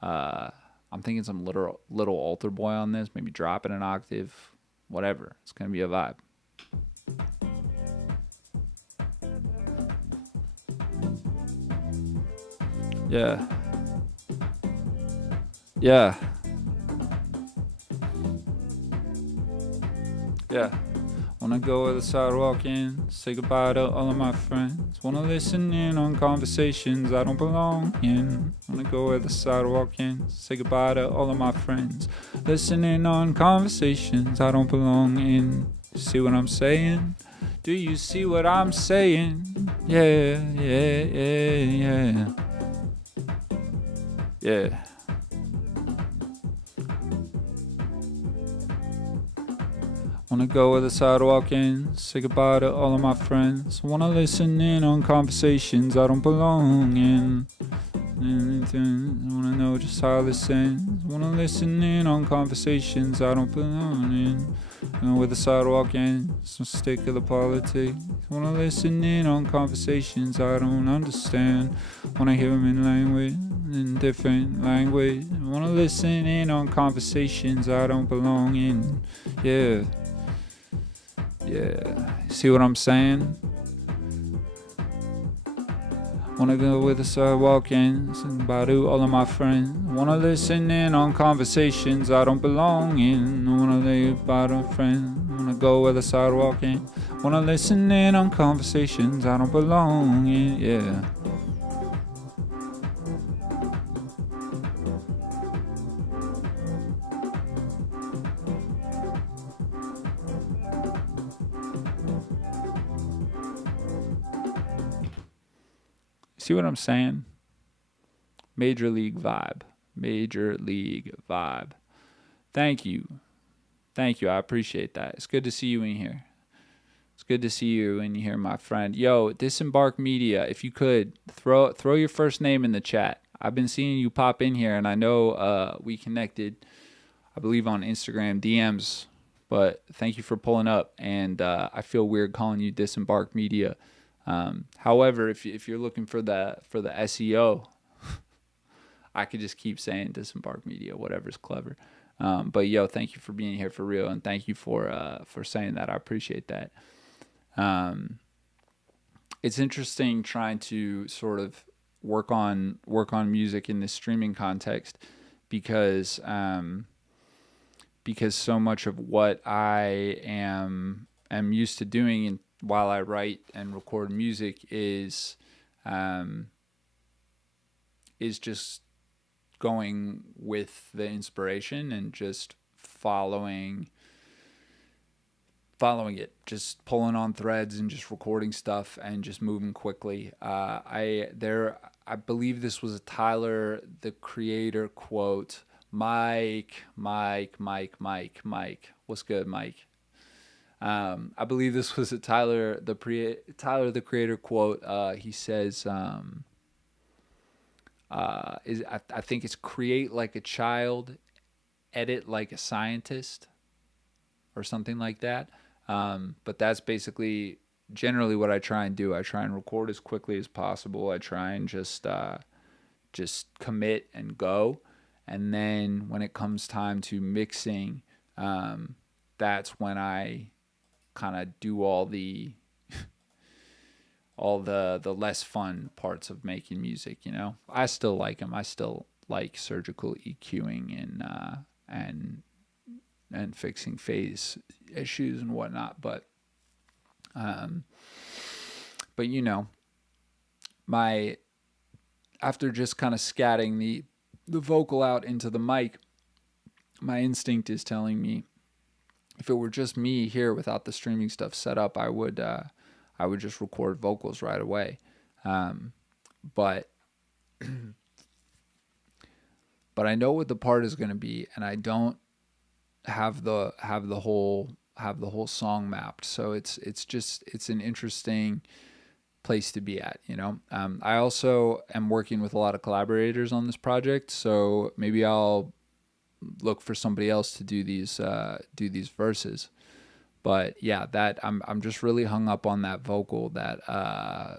I'm thinking some little altar boy on this, maybe drop it an octave, whatever. It's going to be a vibe. Yeah. Yeah. Yeah. Wanna go where the sidewalk ends, say goodbye to all of my friends. Wanna listen in on conversations I don't belong in. Wanna go where the sidewalk ends, say goodbye to all of my friends. Listen in on conversations I don't belong in. See what I'm saying? Do you see what I'm saying? Yeah, yeah, yeah, yeah. Yeah. Wanna go where the sidewalk ends, say goodbye to all of my friends. Wanna listen in on conversations I don't belong in. Wanna know just how this ends. Wanna listen in on conversations I don't belong in. And where the sidewalk ends, some stick of the politics. Wanna listen in on conversations I don't understand. Wanna hear them in different language. Wanna listen in on conversations I don't belong in. Yeah. Yeah. See what I'm saying? Wanna go where the sidewalk ends and goodbye to all of my friends. Wanna listen in on conversations I don't belong in. Wanna lay goodbye to a friend. Wanna go where the sidewalk ends. Wanna listen in on conversations I don't belong in. Yeah. See what I'm saying? Major league vibe. Major league vibe. Thank you. Thank you. I appreciate that. It's good to see you in here. It's good to see you in here, my friend. Yo, Disembark Media, if you could throw your first name in the chat. I've been seeing you pop in here, and I know we connected, I believe, on Instagram DMs. But thank you for pulling up, and I feel weird calling you Disembark Media. However, if you're looking for the SEO, I could just keep saying Disembark Media, whatever's clever. But yo, thank you for being here for real, and thank you for saying that. I appreciate that. It's interesting trying to sort of work on music in this streaming context because so much of what I am used to doing and while I write and record music is just going with the inspiration and just following it, just pulling on threads and just recording stuff and just moving quickly. I believe this was a Tyler the Creator quote. Mike. What's good, Mike? I believe this was a Tyler the Creator quote. He says, I think it's create like a child, edit like a scientist, or something like that. But that's basically generally what I try and do. I try and record as quickly as possible. I try and just commit and go. And then when it comes time to mixing, that's when I kind of do all the less fun parts of making music. I still like them. I still like surgical EQing and fixing phase issues and whatnot, but after just kind of scatting the vocal out into the mic, my instinct is telling me if it were just me here without the streaming stuff set up, I would just record vocals right away. But I know what the part is going to be, and I don't have the whole song mapped. So it's an interesting place to be at. I also am working with a lot of collaborators on this project, so maybe I'll look for somebody else to do these verses. But yeah, that I'm just really hung up on that vocal that I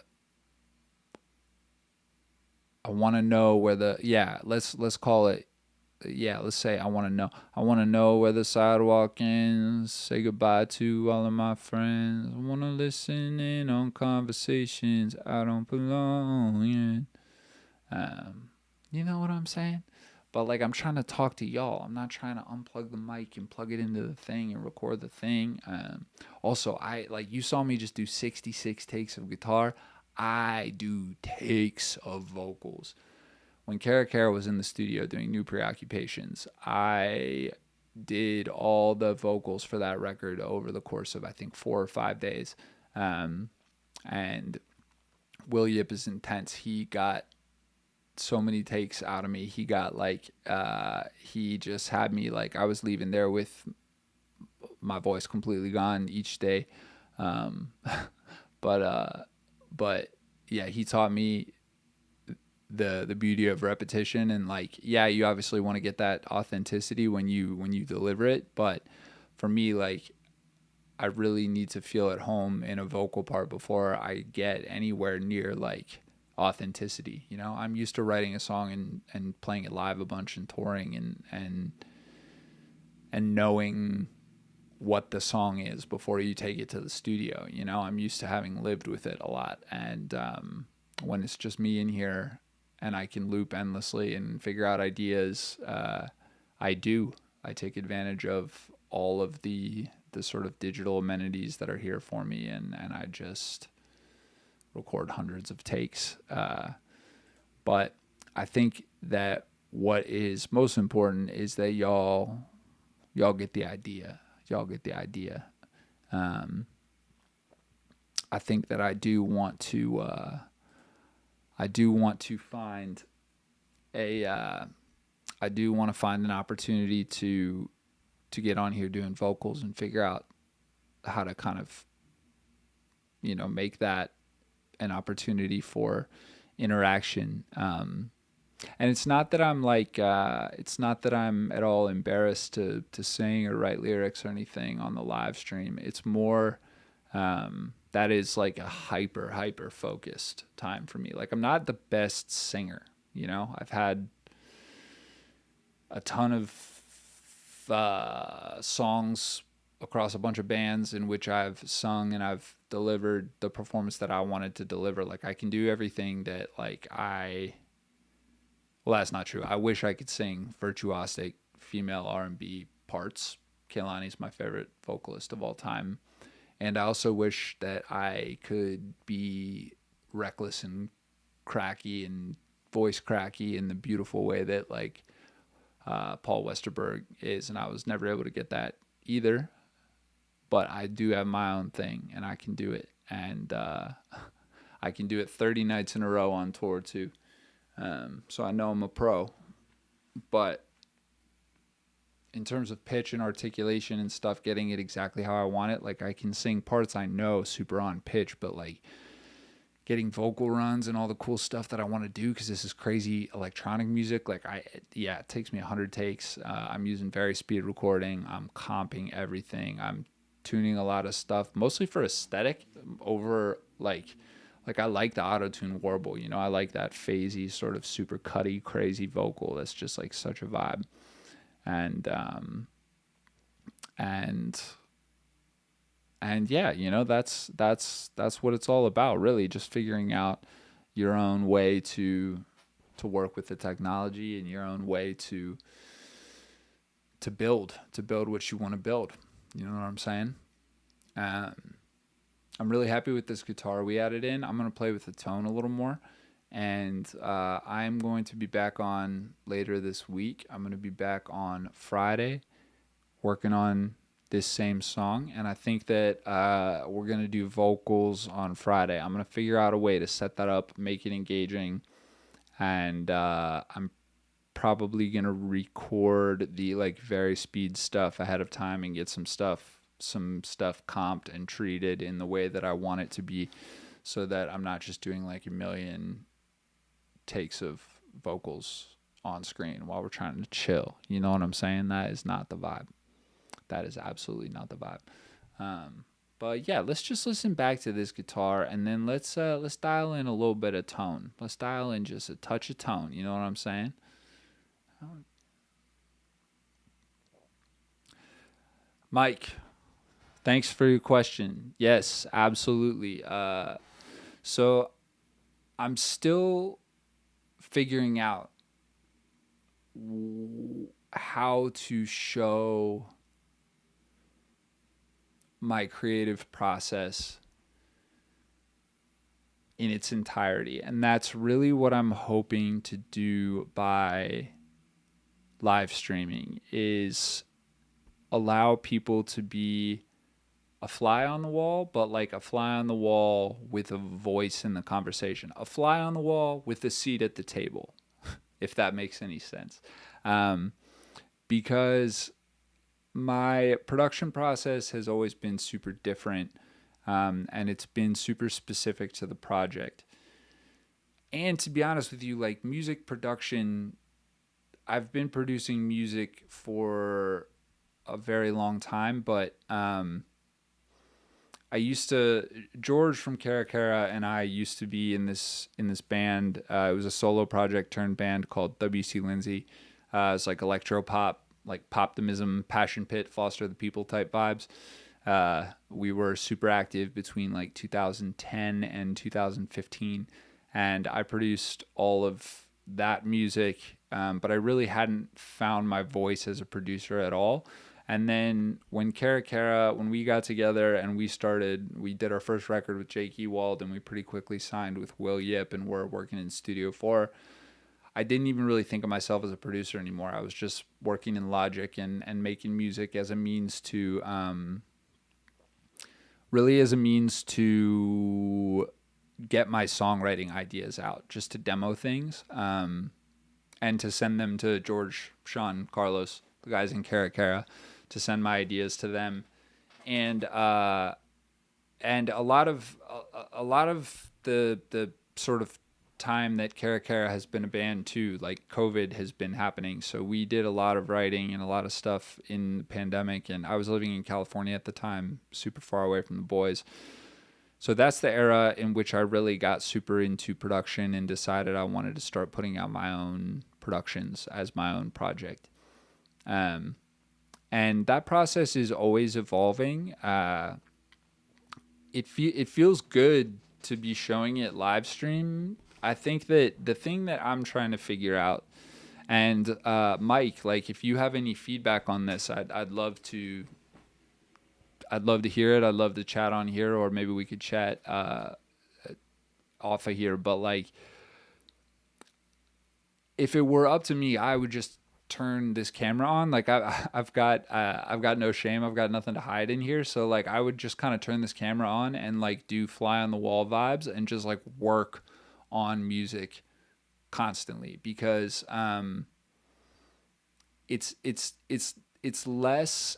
want to know where let's call it. Yeah, let's say I want to know where the sidewalk ends, say goodbye to all of my friends. I want to listen in on conversations I don't belong in. You know what I'm saying? But like, I'm trying to talk to y'all. I'm not trying to unplug the mic and plug it into the thing and record the thing. Also, you saw me just do 66 takes of guitar. I do takes of vocals. When Kara was in the studio doing New Preoccupations, I did all the vocals for that record over the course of, I think, 4 or 5 days. And Will Yip is intense. He got so many takes out of me. He got he just had me I was leaving there with my voice completely gone each day. But yeah, he taught me the beauty of repetition, and you obviously want to get that authenticity when you deliver it, but for me, I really need to feel at home in a vocal part before I get anywhere near authenticity. I'm used to writing a song and playing it live a bunch and touring and knowing what the song is before you take it to the studio. I'm used to having lived with it a lot, and when it's just me in here and I can loop endlessly and figure out ideas, I take advantage of all of the sort of digital amenities that are here for me, and I just record hundreds of takes. But I think that what is most important is that y'all get the idea. I think that I do want to I do want to find a I do want to find an opportunity to get on here doing vocals and figure out how to kind of, make that an opportunity for interaction. And it's not that I'm like, it's not that I'm at all embarrassed to sing or write lyrics or anything on the live stream. It's more, that is like a hyper focused time for me. Like, I'm not the best singer, I've had a ton of songs across a bunch of bands in which I've sung and I've delivered the performance that I wanted to deliver. Like, I can do everything that well, that's not true. I wish I could sing virtuosic female R&B parts. Kehlani's my favorite vocalist of all time. And I also wish that I could be reckless and cracky and voice cracky in the beautiful way that Paul Westerberg is. And I was never able to get that either. But I do have my own thing and I can do it. And I can do it 30 nights in a row on tour too. So I know I'm a pro, but in terms of pitch and articulation and stuff, getting it exactly how I want it, like, I can sing parts I know super on pitch, but getting vocal runs and all the cool stuff that I want to do, because this is crazy electronic music, it takes me 100 takes. I'm using very speed recording. I'm comping everything. I'm tuning a lot of stuff, mostly for aesthetic over I like the auto-tune warble, I like that phasey sort of super cutty, crazy vocal. That's just such a vibe. And yeah, that's what it's all about, really, just figuring out your own way to work with the technology and your own way to build what you want to build. You know what I'm saying? I'm really happy with this guitar we added in. I'm going to play with the tone a little more. And I'm going to be back on later this week. I'm going to be back on Friday working on this same song. And I think that we're going to do vocals on Friday. I'm going to figure out a way to set that up, make it engaging. And I'm probably going to record the very speed stuff ahead of time and get some stuff comped and treated in the way that I want it to be, so that I'm not just doing a million takes of vocals on screen while we're trying to chill. You know what I'm saying? That is not the vibe. That is absolutely not the vibe. But yeah, let's just listen back to this guitar, and then let's dial in a little bit of tone. Let's dial in just a touch of tone. You know what I'm saying? Mike, thanks for your question. Yes, absolutely. So I'm still figuring out how to show my creative process in its entirety. And that's really what I'm hoping to do by live streaming, is allow people to be a fly on the wall, but a fly on the wall with a voice in the conversation. A fly on the wall with a seat at the table, if that makes any sense. Because my production process has always been super different, and it's been super specific to the project. And to be honest with you, music production, I've been producing music for a very long time, but George from Cara Cara and I used to be in this band. It was a solo project turned band called W.C. Lindsay. It's electro pop, Poptimism, Passion Pit, Foster the People type vibes. We were super active between 2010 and 2015, and I produced all of that music, but I really hadn't found my voice as a producer at all. And then when when we got together and we did our first record with Jake Ewald, and we pretty quickly signed with Will Yip, and we're working in Studio 4. I didn't even really think of myself as a producer anymore. I was just working in Logic and making music as a means to, get my songwriting ideas out, just to demo things, and to send them to George, Sean, Carlos, the guys in Cara Cara, to send my ideas to them. And a lot of the sort of time that Cara Cara has been a band too, like COVID has been happening. So we did a lot of writing and a lot of stuff in the pandemic, and I was living in California at the time, super far away from the boys. So that's the era in which I really got super into production and decided I wanted to start putting out my own productions as my own project. And that process is always evolving. It feels good to be showing it live stream. I think that the thing that I'm trying to figure out, and Mike, like if you have any feedback on this, I'd love to hear it. I'd love to chat on here, or maybe we could chat off of here. But like, if it were up to me, I would just turn this camera on. Like I've got no shame. I've got nothing to hide in here. So like I would just kind of turn this camera on and like do fly on the wall vibes and just like work on music constantly, because it's less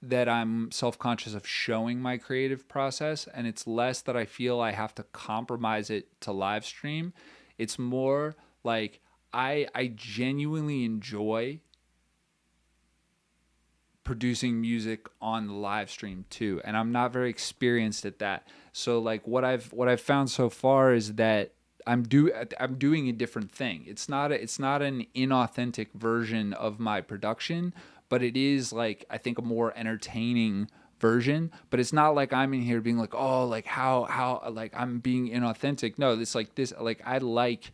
that I'm self-conscious of showing my creative process, and it's less that I feel I have to compromise it to live stream. It's more like I genuinely enjoy producing music on the live stream too, and I'm not very experienced at that. So like what I've found so far is that I'm doing a different thing. It's not an inauthentic version of my production, but it is like I think a more entertaining version. But it's not like I'm in here being like, oh, like how like I'm being inauthentic. No, it's like this. Like I like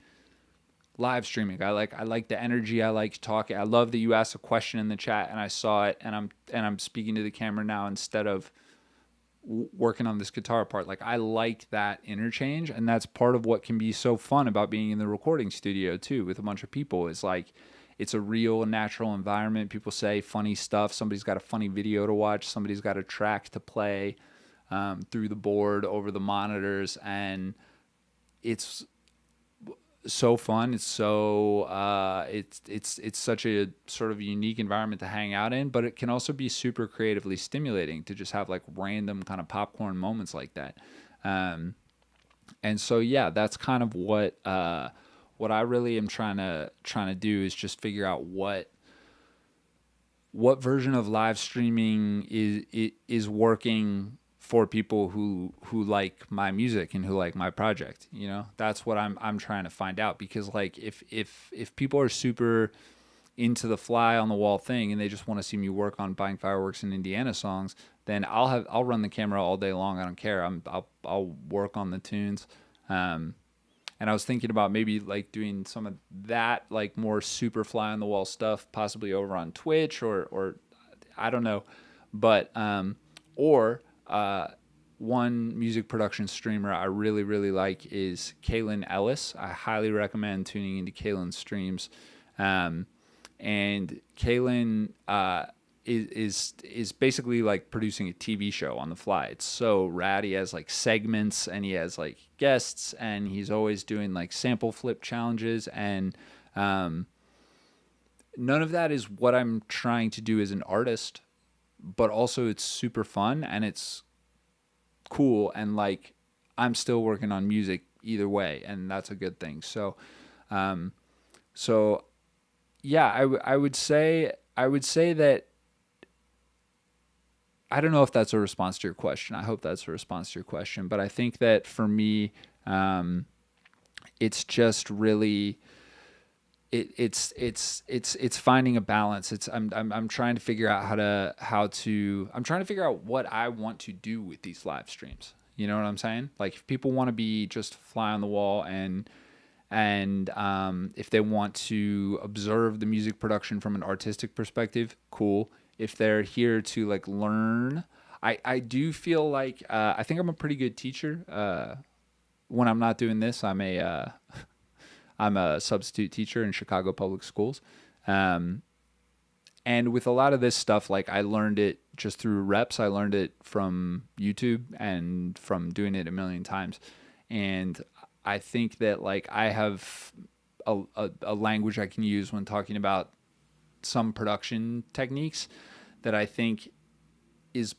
live streaming. I like the energy. I like talking. I love that you asked a question in the chat and I saw it, and I'm speaking to the camera now instead of working on this guitar part. Like I like that interchange, and that's part of what can be so fun about being in the recording studio too with a bunch of people. Is like it's a real natural environment. People say funny stuff. Somebody's got a funny video to watch. Somebody's got a track to play through the board over the monitors, and it's so fun. It's so it's such a sort of unique environment to hang out in, but it can also be super creatively stimulating to just have like random kind of popcorn moments like that. And so yeah, that's kind of what I really am trying to do, is just figure out what version of live streaming is working for people who like my music and who like my project. You know, that's what I'm trying to find out, because like if people are super into the fly on the wall thing and they just want to see me work on Buying Fireworks in Indiana songs, then I'll run the camera all day long. I don't care. I'll work on the tunes. And I was thinking about maybe like doing some of that like more super fly on the wall stuff, possibly over on Twitch or I don't know, but one music production streamer I really, really like is Kaylin Ellis. I highly recommend tuning into Kaylin's streams. And Kaylin is basically like producing a TV show on the fly. It's so rad. He has like segments and he has like guests, and he's always doing like sample flip challenges. And none of that is what I'm trying to do as an artist, but also it's super fun and it's cool, and like I'm still working on music either way, and that's a good thing. So yeah, I would say that I don't know if that's a response to your question. I hope that's a response to your question, but I think that for me, it's just really it's finding a balance. I'm trying to figure out I'm trying to figure out what I want to do with these live streams. You know what I'm saying? Like if people want to be just fly on the wall and if they want to observe the music production from an artistic perspective, cool. If they're here to like learn, I do feel like I think I'm a pretty good teacher. When I'm not doing this, I'm a substitute teacher in Chicago public schools. And with a lot of this stuff, like I learned it just through reps. I learned it from YouTube and from doing it a million times. And I think that like I have a language I can use when talking about some production techniques that I think is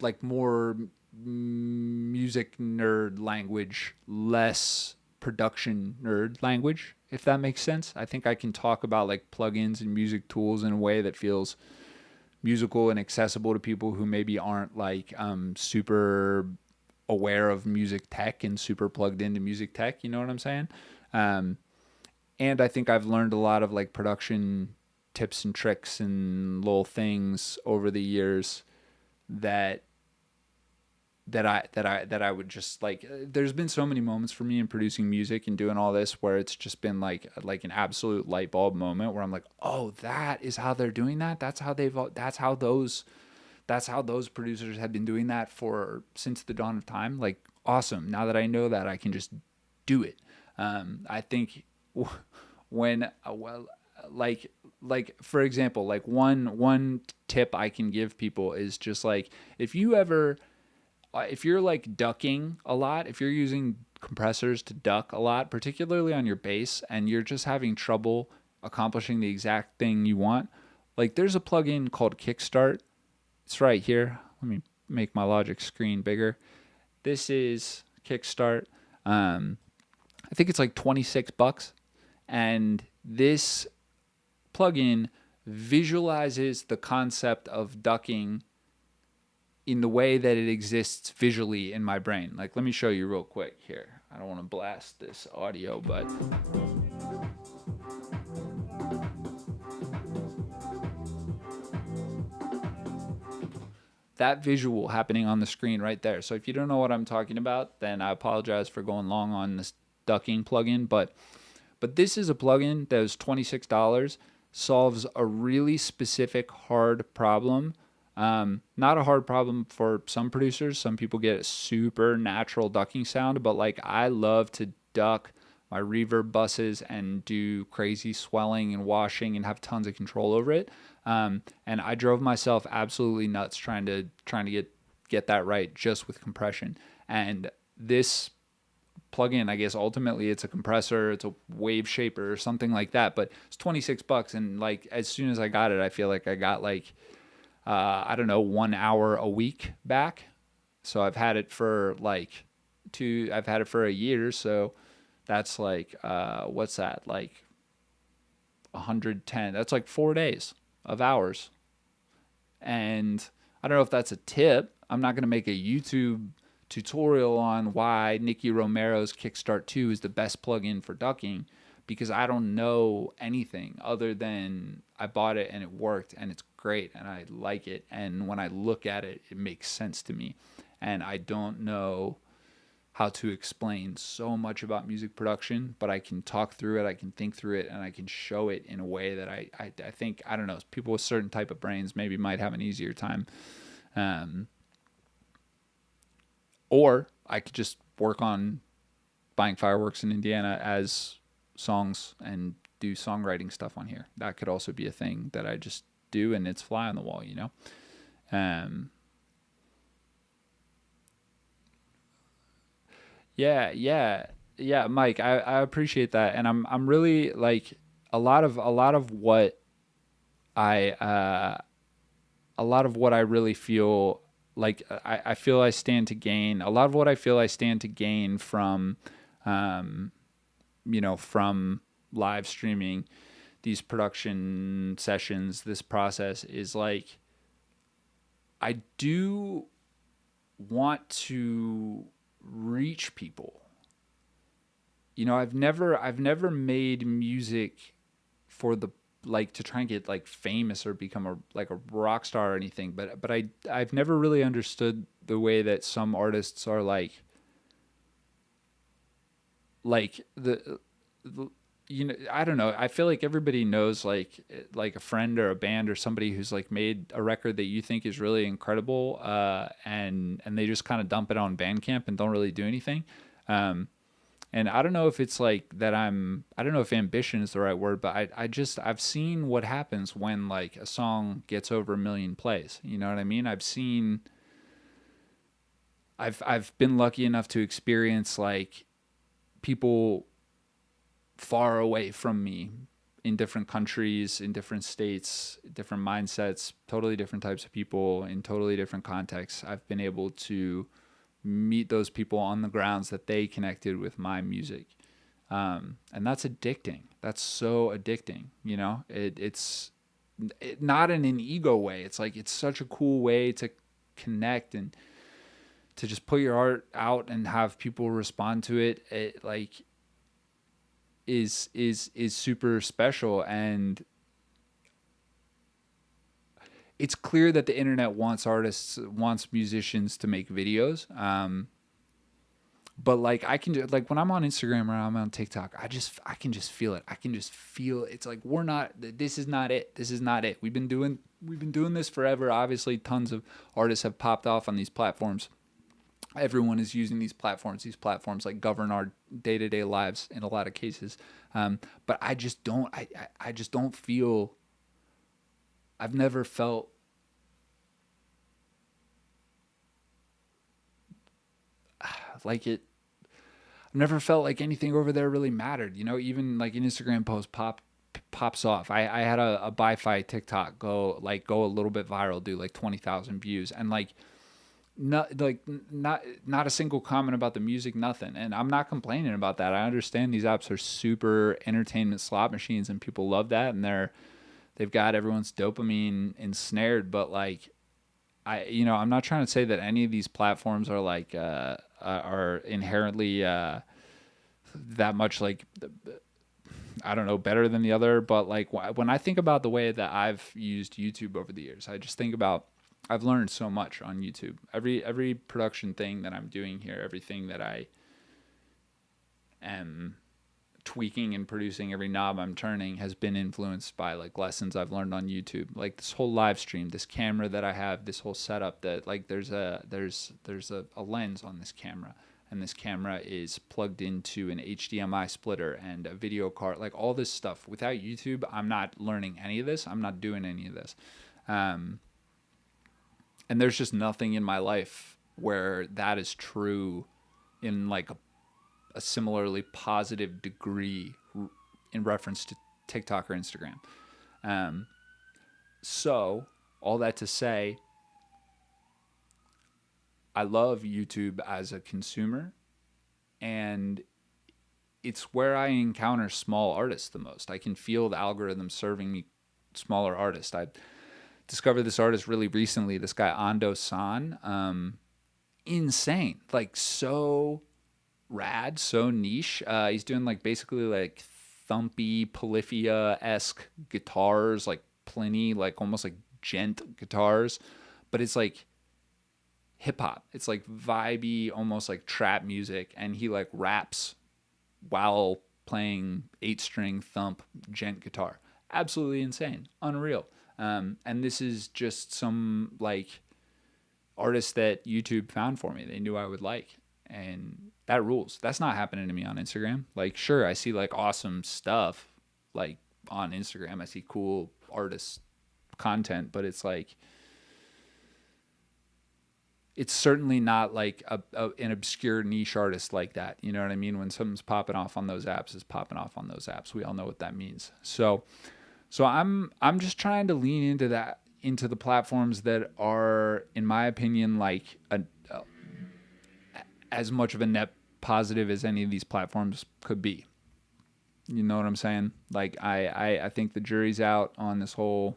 like more music nerd language, less production nerd language, if that makes sense. I think I can talk about like plugins and music tools in a way that feels musical and accessible to people who maybe aren't like super aware of music tech and super plugged into music tech. You know what I'm saying? Um, and I think I've learned a lot of like production tips and tricks and little things over the years that that I would just like. There's been so many moments for me in producing music and doing all this where it's just been like an absolute light bulb moment where I'm like, oh, that is how they're doing that. That's how those producers have been doing that for since the dawn of time. Like, awesome. Now that I know that, I can just do it. I think when well, like for example, like one tip I can give people is just like if you're like ducking a lot, if you're using compressors to duck a lot, particularly on your bass, and you're just having trouble accomplishing the exact thing you want, like there's a plugin called Kickstart. It's right here. Let me make my Logic screen bigger. This is Kickstart. I think it's like $26, and this plugin visualizes the concept of ducking in the way that it exists visually in my brain. Like, let me show you real quick here. I don't want to blast this audio, but that visual happening on the screen right there. So if you don't know what I'm talking about, then I apologize for going long on this ducking plugin, but this is a plugin that is $26, solves a really specific hard problem. Not a hard problem for some producers. Some people get a super natural ducking sound, but like I love to duck my reverb buses and do crazy swelling and washing and have tons of control over it. And I drove myself absolutely nuts trying to get that right just with compression. And this plugin, I guess ultimately it's a compressor, it's a wave shaper or something like that, but it's $26, and like as soon as I got it, I feel like I got like I don't know, 1 hour a week back. So I've had it for like I've had it for a year. So that's like, what's that? Like 110. That's like 4 days of hours. And I don't know if that's a tip. I'm not going to make a YouTube tutorial on why Nicky Romero's Kickstart 2 is the best plugin for ducking, because I don't know anything other than I bought it and it worked and it's great and I like it. And when I look at it, it makes sense to me. And I don't know how to explain so much about music production, but I can talk through it, I can think through it, and I can show it in a way that I think, I don't know, people with certain type of brains maybe might have an easier time. Or I could just work on buying fireworks in Indiana as songs and do songwriting stuff on here. That could also be a thing that I just do, and it's fly on the wall, you know? Yeah, Mike, I appreciate that. And I'm really like a lot of what I, a lot of what I really feel like I feel I stand to gain. A lot of what I feel I stand to gain from, from live streaming these production sessions, this process is like, I do want to reach people. I've never made music for the, like, to try and get like famous or become a rock star or anything, but I've never really understood the way that some artists are like the I don't know. I feel like everybody knows like a friend or a band or somebody who's like made a record that you think is really incredible, and they just kind of dump it on Bandcamp and don't really do anything. And I don't know if it's like that I don't know if ambition is the right word, but I've seen what happens when like a song gets over 1 million plays. You know what I mean? I've seen I've been lucky enough to experience like people far away from me in different countries, in different states, different mindsets, totally different types of people in totally different contexts. I've been able to meet those people on the grounds that they connected with my music. And that's addicting. That's so addicting. You know, it's not in an ego way. It's like, it's such a cool way to connect and to just put your art out and have people respond to it. It like is super special. And it's clear that the internet wants musicians to make videos. But like I can do, like when I'm on Instagram or I'm on TikTok, I can just feel it. I can just feel it's like this is not it. This is not it. We've been doing this forever. Obviously, tons of artists have popped off on these platforms. Everyone is using these platforms. These platforms like govern our day-to-day lives in a lot of cases. But I just don't. I just don't feel. I've never felt like it. I've never felt like anything over there really mattered. You know, even like an Instagram post pops off. I had a BUYFI TikTok go a little bit viral, do like 20,000 views, and like not a single comment about the music, nothing. And I'm not complaining about that. I understand these apps are super entertainment slot machines, and people love that, and they've got everyone's dopamine ensnared. But like, I'm not trying to say that any of these platforms are like are inherently that much like, I don't know, better than the other. But like when I think about the way that I've used YouTube over the years, I just think about, I've learned so much on YouTube. Every production thing that I'm doing here, everything that I am tweaking and producing, every knob I'm turning has been influenced by like lessons I've learned on YouTube. Like this whole live stream, this camera that I have, this whole setup, that like there's a lens on this camera, and this camera is plugged into an HDMI splitter and a video card, like all this stuff. Without YouTube, I'm not learning any of this. I'm not doing any of this. And there's just nothing in my life where that is true in like a similarly positive degree in reference to TikTok or Instagram. So all that to say, I love YouTube as a consumer, and it's where I encounter small artists the most. I can feel the algorithm serving me smaller artists. I discovered this artist really recently, this guy Ando San. Insane, like so rad, so niche. He's doing like basically like thumpy Polyphia-esque guitars, like Pliny, like almost like gent guitars, but it's like hip hop. It's like vibey, almost like trap music, and he like raps while playing 8-string thump gent guitar. Absolutely insane, unreal. And this is just some like artist that YouTube found for me. They knew I would like, and that rules. That's not happening to me on Instagram. Like, sure, I see like awesome stuff like on Instagram. I see cool artist content, but it's like, it's certainly not like an obscure niche artist like that. You know what I mean? When something's popping off on those apps, it's popping off on those apps. We all know what that means. So I'm just trying to lean into the platforms that are, in my opinion, like as much of a net positive as any of these platforms could be. You know what I'm saying? Like I think the jury's out on this whole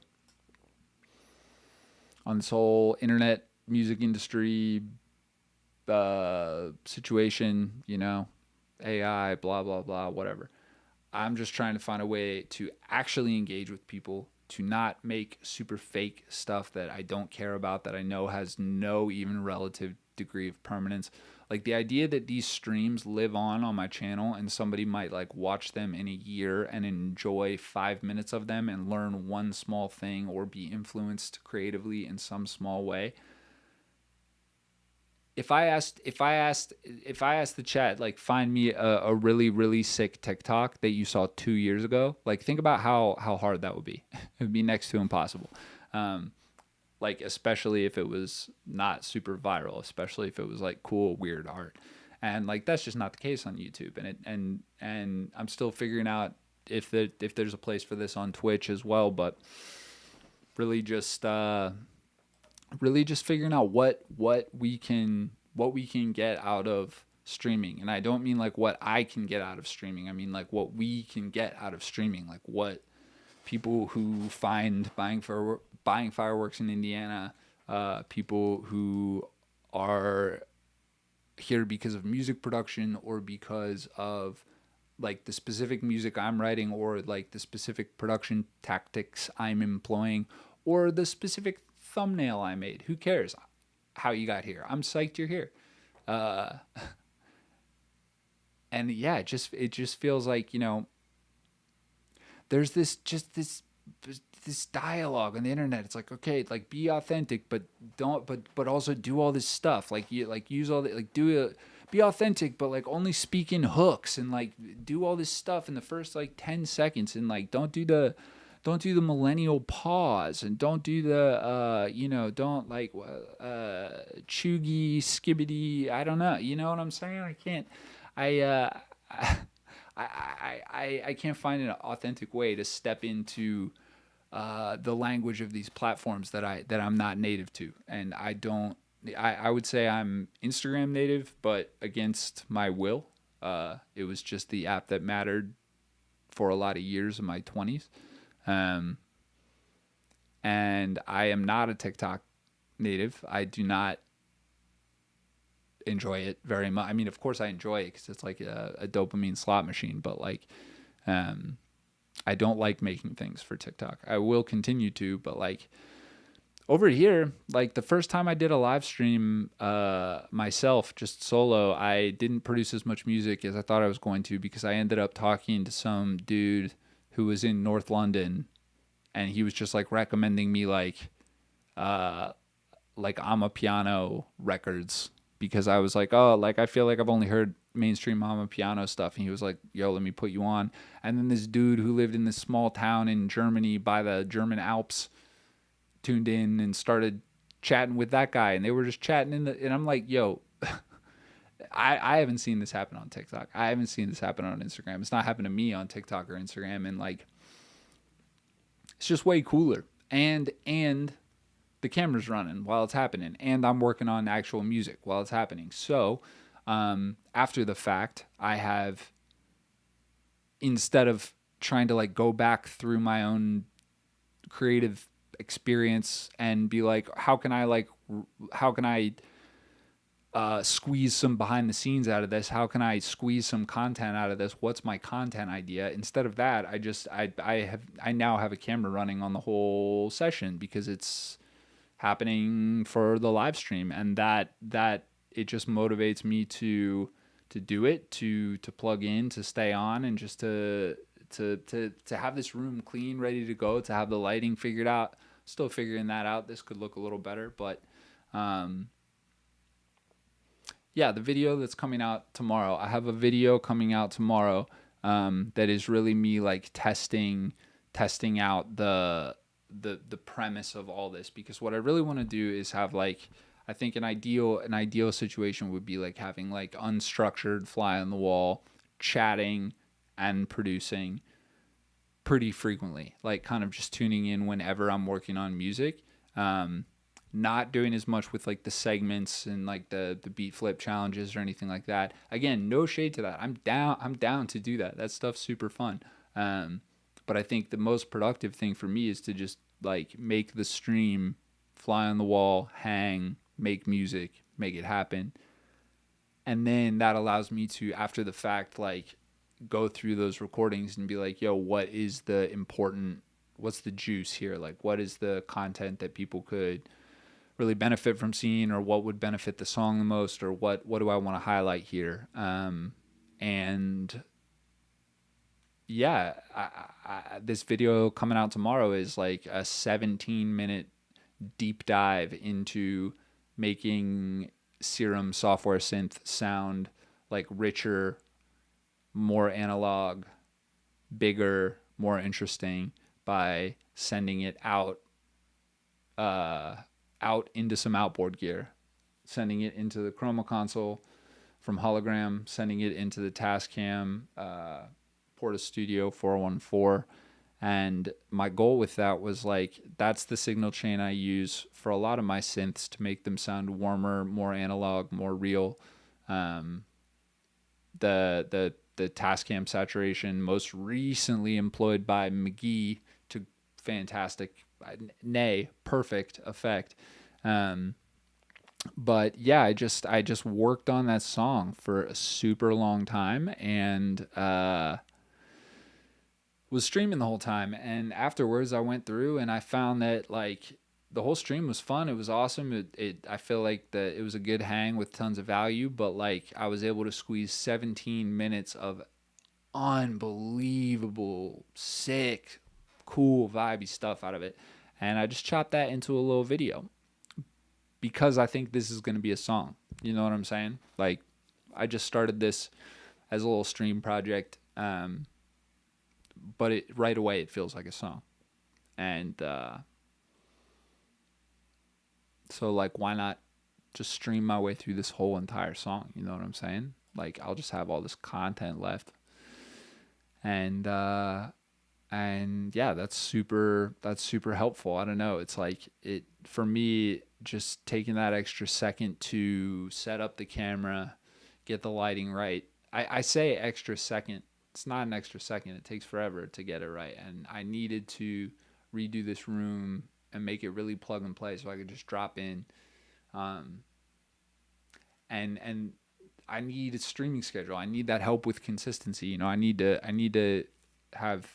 internet music industry situation, you know, AI, blah, blah, blah, whatever. I'm just trying to find a way to actually engage with people, to not make super fake stuff that I don't care about, that I know has no even relative degree of permanence. Like the idea that these streams live on my channel and somebody might like watch them in a year and enjoy 5 minutes of them and learn one small thing or be influenced creatively in some small way. If I asked the chat, like, find me a really, really sick TikTok that you saw 2 years ago, like, think about how hard that would be. It would be next to impossible. like especially if it was not super viral, especially if it was like cool weird art. And like that's just not the case on YouTube. And I'm still figuring out if there's a place for this on Twitch as well, but really just figuring out what we can get out of streaming. And I don't mean like what I can get out of streaming. I mean like what we can get out of streaming. Like what people who find buying fireworks in Indiana, people who are here because of music production or because of like the specific music I'm writing or like the specific production tactics I'm employing or the specific thumbnail I made. Who cares how you got here? I'm psyched you're here. And yeah, it just feels like, you know, there's this dialogue on the internet. It's like, okay, like be authentic, but also do all this stuff. Like you like use all the like be authentic, but like only speak in hooks and like do all this stuff in the first like 10 seconds and like don't do the millennial pause and don't do the don't like chuggy skibbity. I don't know. You know what I'm saying? I can't. I can't find an authentic way to step into the language of these platforms that I'm not native to, and I would say I'm Instagram native, but against my will. It was just the app that mattered for a lot of years in my 20s, and I am not a TikTok native. I do not enjoy it very much. I mean, of course I enjoy it because it's like a dopamine slot machine, but like I don't like making things for TikTok. I will continue to, but like over here, like the first time I did a live stream myself, just solo, I didn't produce as much music as I thought I was going to because I ended up talking to some dude who was in North London, and he was just like recommending me like Amapiano records because I was like, oh, like I feel like I've only heard mainstream Amapiano stuff, and he was like, yo, let me put you on. And then this dude who lived in this small town in Germany by the German Alps tuned in and started chatting with that guy, and they were just chatting and I'm like, yo, I haven't seen this happen on TikTok. I haven't seen this happen on Instagram. It's not happened to me on TikTok or Instagram, and like it's just way cooler. And the camera's running while it's happening, and I'm working on actual music while it's happening. So after the fact, I have, instead of trying to like go back through my own creative experience and be like, how can I squeeze some behind the scenes out of this? How can I squeeze some content out of this? What's my content idea? Instead of that, I now have a camera running on the whole session because it's happening for the live stream, and that it just motivates me to do it, to plug in, to stay on, and just to have this room clean, ready to go, to have the lighting figured out. Still figuring that out. This could look a little better, but yeah, the video that's coming out tomorrow. I have a video coming out tomorrow that is really me like testing out the premise of all this, because what I really want to do is have like, I think an ideal situation would be like having like unstructured fly on the wall chatting and producing pretty frequently, like kind of just tuning in whenever I'm working on music. Not doing as much with like the segments and like the beat flip challenges or anything like that. Again, no shade to that. I'm down to do that. That stuff's super fun. But I think the most productive thing for me is to just like make the stream, fly on the wall, hang, make music, make it happen. And then that allows me to, after the fact, like go through those recordings and be like, yo, what's the juice here? Like, what is the content that people could really benefit from seeing, or what would benefit the song the most, or what do I want to highlight here? And yeah, this video coming out tomorrow is like a 17-minute deep dive into making Serum software synth sound like richer, more analog, bigger, more interesting by sending it out out into some outboard gear, sending it into the Chroma console from Hologram, sending it into the Tascam Porta Studio 414. And my goal with that was like, that's the signal chain I use for a lot of my synths to make them sound warmer, more analog, more real. The Tascam saturation, most recently employed by McGee to fantastic, nay, perfect effect. But yeah, I just worked on that song for a super long time, and was streaming the whole time. And afterwards I went through and I found that like the whole stream was fun. It was awesome. I feel like that it was a good hang with tons of value, but like I was able to squeeze 17 minutes of unbelievable, sick, cool, vibey stuff out of it. And I just chopped that into a little video because I think this is going to be a song. You know what I'm saying? Like, I just started this as a little stream project, but right away it feels like a song. And so like, why not just stream my way through this whole entire song? You know what I'm saying? Like, I'll just have all this content left. And yeah, that's super helpful. I don't know. It's like, it, for me, just taking that extra second to set up the camera, get the lighting right. I say extra second. It's not an extra second. It takes forever to get it right. And I needed to redo this room and make it really plug and play so I could just drop in. And I need a streaming schedule. I need that help with consistency. You know, I need to have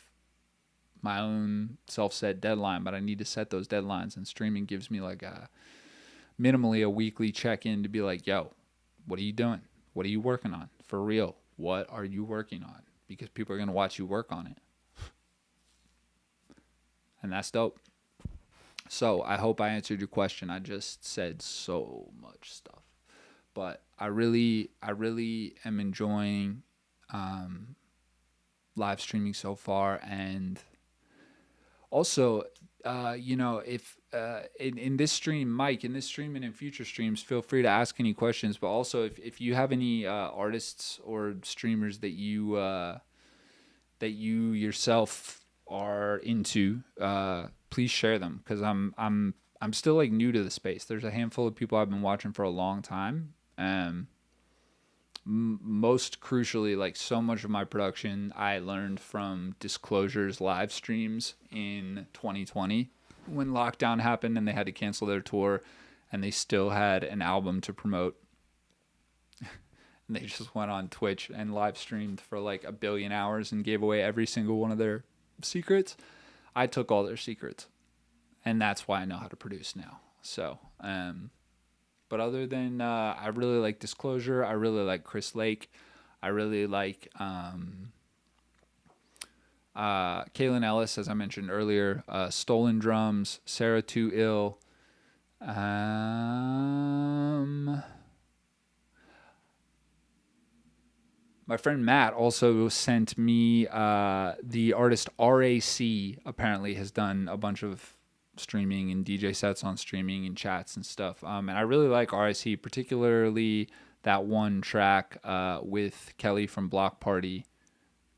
my own self-set deadline, but I need to set those deadlines, and streaming gives me like minimally a weekly check-in to be like, yo, what are you doing? What are you working on? For real, what are you working on? Because people are going to watch you work on it. And that's dope. So I hope I answered your question. I just said so much stuff. But I really am enjoying live streaming so far. And also, you know, if in this stream, Mike, in this stream and in future streams, feel free to ask any questions. But also, if you have any artists or streamers that you yourself are into, please share them, because I'm still like new to the space. There's a handful of people I've been watching for a long time. Most crucially, like, so much of my production I learned from Disclosure's live streams in 2020 when lockdown happened and they had to cancel their tour, and they still had an album to promote. And they just went on Twitch and live streamed for like 1 billion hours and gave away every single one of their secrets. I took all their secrets, and that's why I know how to produce now. So, but other than, I really like Disclosure. I really like Chris Lake. I really like Kaylin Ellis, as I mentioned earlier. Stolen Drums, Sarah Too Ill. My friend Matt also sent me the artist RAC. Apparently has done a bunch of streaming and DJ sets on streaming and chats and stuff. And I really like RAC, particularly that one track with Kelly from Block Party.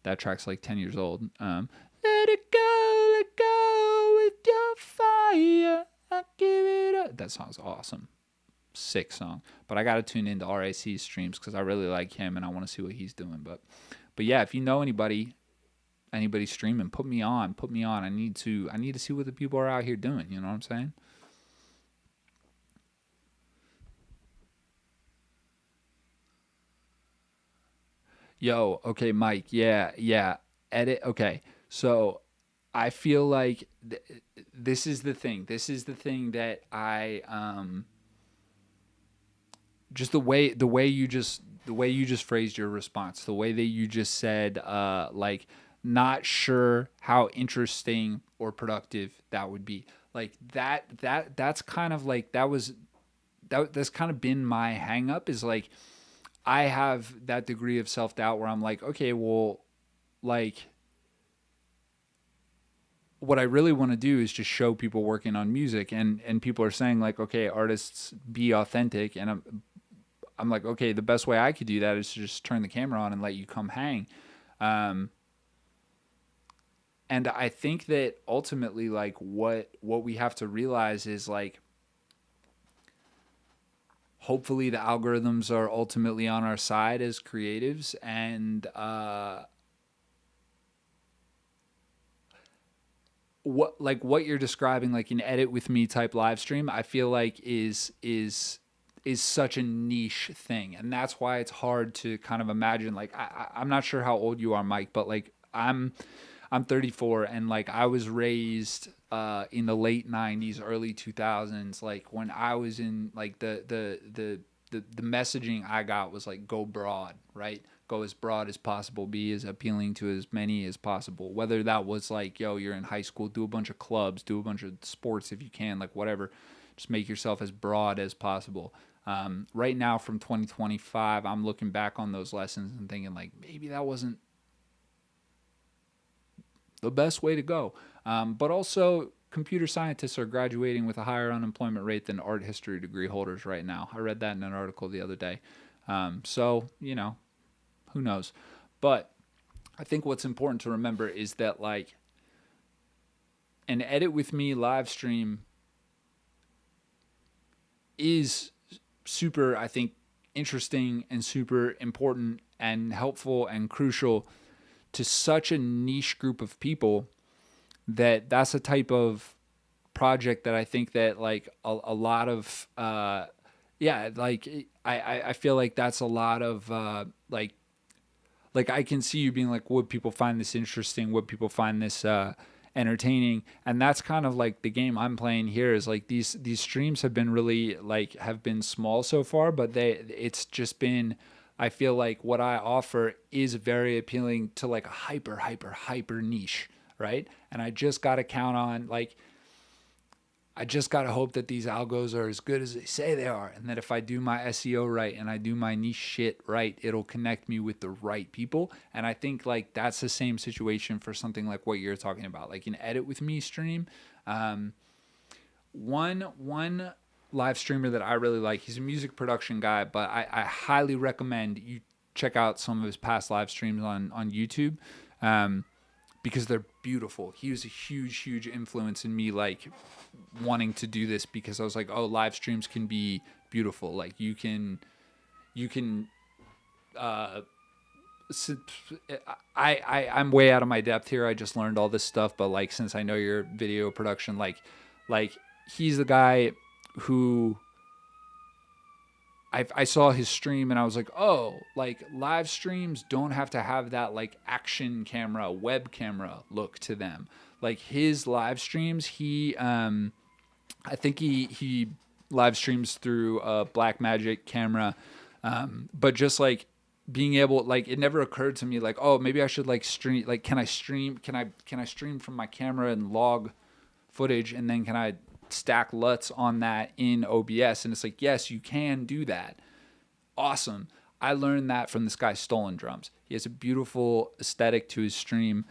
That track's like 10 years old. Let it go with your fire. I give it up. That song's awesome. Sick song. But I gotta tune into RAC's streams because I really like him and I want to see what he's doing. But yeah, if you know anybody streaming, put me on. I need to see what the people are out here doing. You know what I'm saying? Yo, okay, Mike. Yeah. Edit. Okay, so I feel like this is the thing. This is the thing that I just the way you just phrased your response, the way that you just said, like, not sure how interesting or productive that would be. Like that's kind of like that's kind of been my hang up, is like, I have that degree of self-doubt where I'm like, okay, well, like, what I really want to do is just show people working on music, and people are saying like, okay, artists, be authentic, and I'm like, okay, the best way I could do that is to just turn the camera on and let you come hang. And I think that ultimately, like, what we have to realize is like, hopefully the algorithms are ultimately on our side as creatives, and what you're describing, like an edit with me type live stream, I feel like is such a niche thing, and that's why it's hard to kind of imagine. Like I'm not sure how old you are, Mike, but like I'm 34, and like I was raised in the late 90s, early 2000s. Like when I was in like the messaging I got was like, go broad, right? Go as broad as possible, be as appealing to as many as possible. Whether that was like, yo, you're in high school, do a bunch of clubs, do a bunch of sports if you can, like whatever. Just make yourself as broad as possible. Right now, from 2025, I'm looking back on those lessons and thinking like, maybe that wasn't the best way to go. But also, computer scientists are graduating with a higher unemployment rate than art history degree holders right now. I read that in an article the other day. So, you know, who knows? But I think what's important to remember is that like an edit with me live stream is super, I think, interesting and super important and helpful and crucial to such a niche group of people that that's a type of project that I think that like a lot of like I feel like that's a lot of like I can see you being like, would people find this interesting? Would people find this entertaining? And that's kind of like the game I'm playing here, is like these streams have been really like have been small so far, but it's just been, I feel like what I offer is very appealing to like a hyper niche, right? And I just got to count on like, I just got to hope that these algos are as good as they say they are. And that if I do my SEO right and I do my niche shit right, it'll connect me with the right people. And I think like that's the same situation for something like what you're talking about, like an edit with me stream. One live streamer that I really like, he's a music production guy, but I highly recommend you check out some of his past live streams on YouTube. Because they're beautiful. He was a huge influence in me like wanting to do this, because I was like, oh, live streams can be beautiful. Like you can I'm way out of my depth here. I just learned all this stuff, but like since I know your video production, like he's the guy who I saw his stream and I was like, oh, like live streams don't have to have that like action camera, web camera look to them. Like his live streams, I think he live streams through a Blackmagic camera, but just like being able, like it never occurred to me like, oh, maybe I should like stream, like can I stream from my camera and log footage, and then can I stack LUTs on that in OBS? And it's like, yes, you can do that. Awesome. I learned that from this guy, Stolen Drums. He has a beautiful aesthetic to his stream.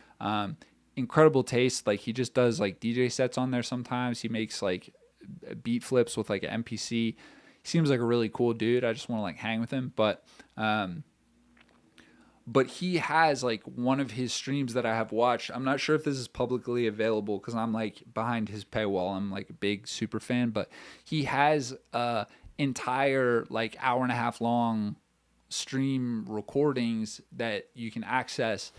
Incredible taste. Like he just does like DJ sets on there sometimes. He makes like beat flips with like an MPC. He seems like a really cool dude. I just want to like hang with him. But he has like one of his streams that I have watched. I'm not sure if this is publicly available because I'm like behind his paywall. I'm like a big super fan, but he has entire like hour and a half long stream recordings that you can access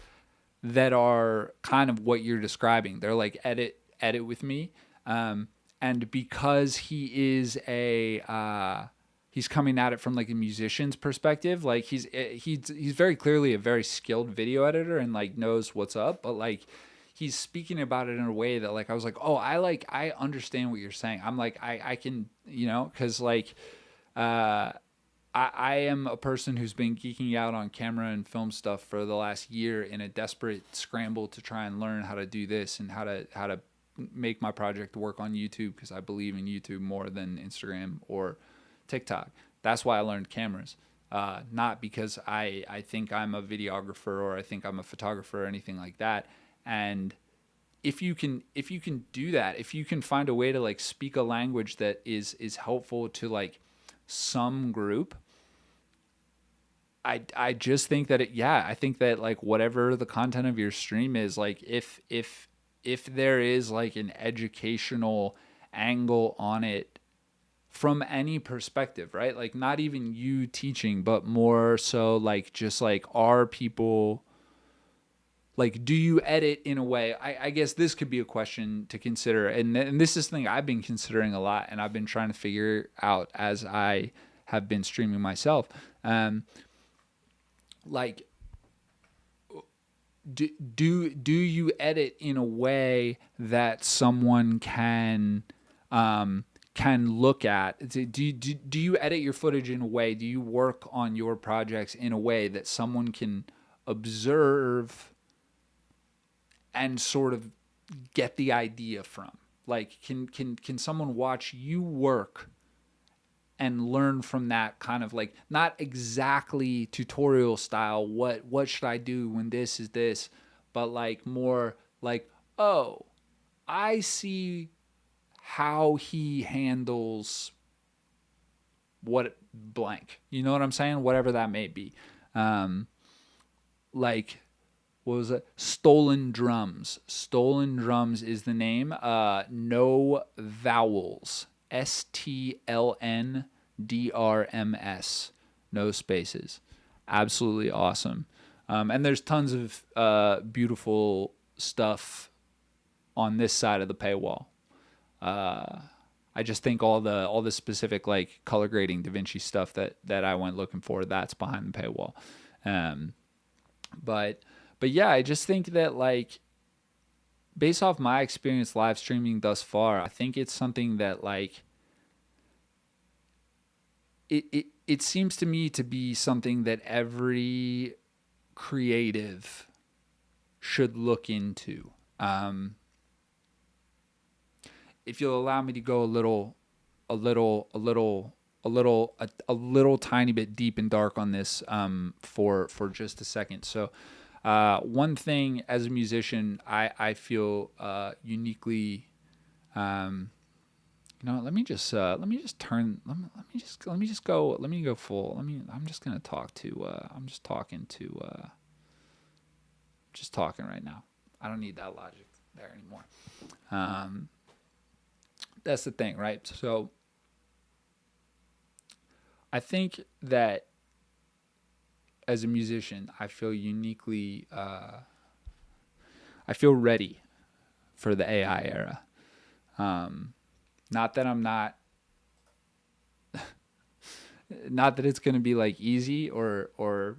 that are kind of what you're describing. They're like edit with me. And because he is he's coming at it from like a musician's perspective. Like he's very clearly a very skilled video editor and like knows what's up, but like he's speaking about it in a way that like I was like, oh, I understand what you're saying. I'm like I can, you know, because like I am a person who's been geeking out on camera and film stuff for the last year in a desperate scramble to try and learn how to do this and how to make my project work on YouTube, because I believe in YouTube more than Instagram or TikTok. That's why I learned cameras, not because I think I'm a videographer or I think I'm a photographer or anything like that. And if you can do that, if you can find a way to like speak a language that is helpful to like some group, I just think that I think that like whatever the content of your stream is, like if there is like an educational angle on it from any perspective, right? Like not even you teaching, but more so like just like are people like, do you edit in a way? I guess this could be a question to consider. And this is something I've been considering a lot and I've been trying to figure out as I have been streaming myself. Like, do you edit in a way that someone can look at? Do you edit your footage in a way? Do you work on your projects in a way that someone can observe and sort of get the idea from? Like, can someone watch you work and learn from that, kind of like not exactly tutorial style, what should I do when this is this, but like more like, oh, I see how he handles what blank. You know what I'm saying? Whatever that may be. Like, what was it? Stolen Drums. Stolen Drums is the name. No vowels. STLNDRMS. No spaces. Absolutely awesome. And there's tons of beautiful stuff on this side of the paywall. I just think all the specific like color grading DaVinci stuff that I went looking for, that's behind the paywall. But yeah, I just think that like based off my experience live streaming thus far, I think it's something that like it seems to me to be something that every creative should look into. If you'll allow me to go a little tiny bit deep and dark on this for just a second. So one thing as a musician, I feel uniquely. Let me just go full. I'm just gonna talk to. I'm just talking right now. I don't need that logic there anymore. That's the thing, right? So I think that as a musician, I feel uniquely, I feel ready for the AI era. Not that I'm not, not that it's going to be like easy or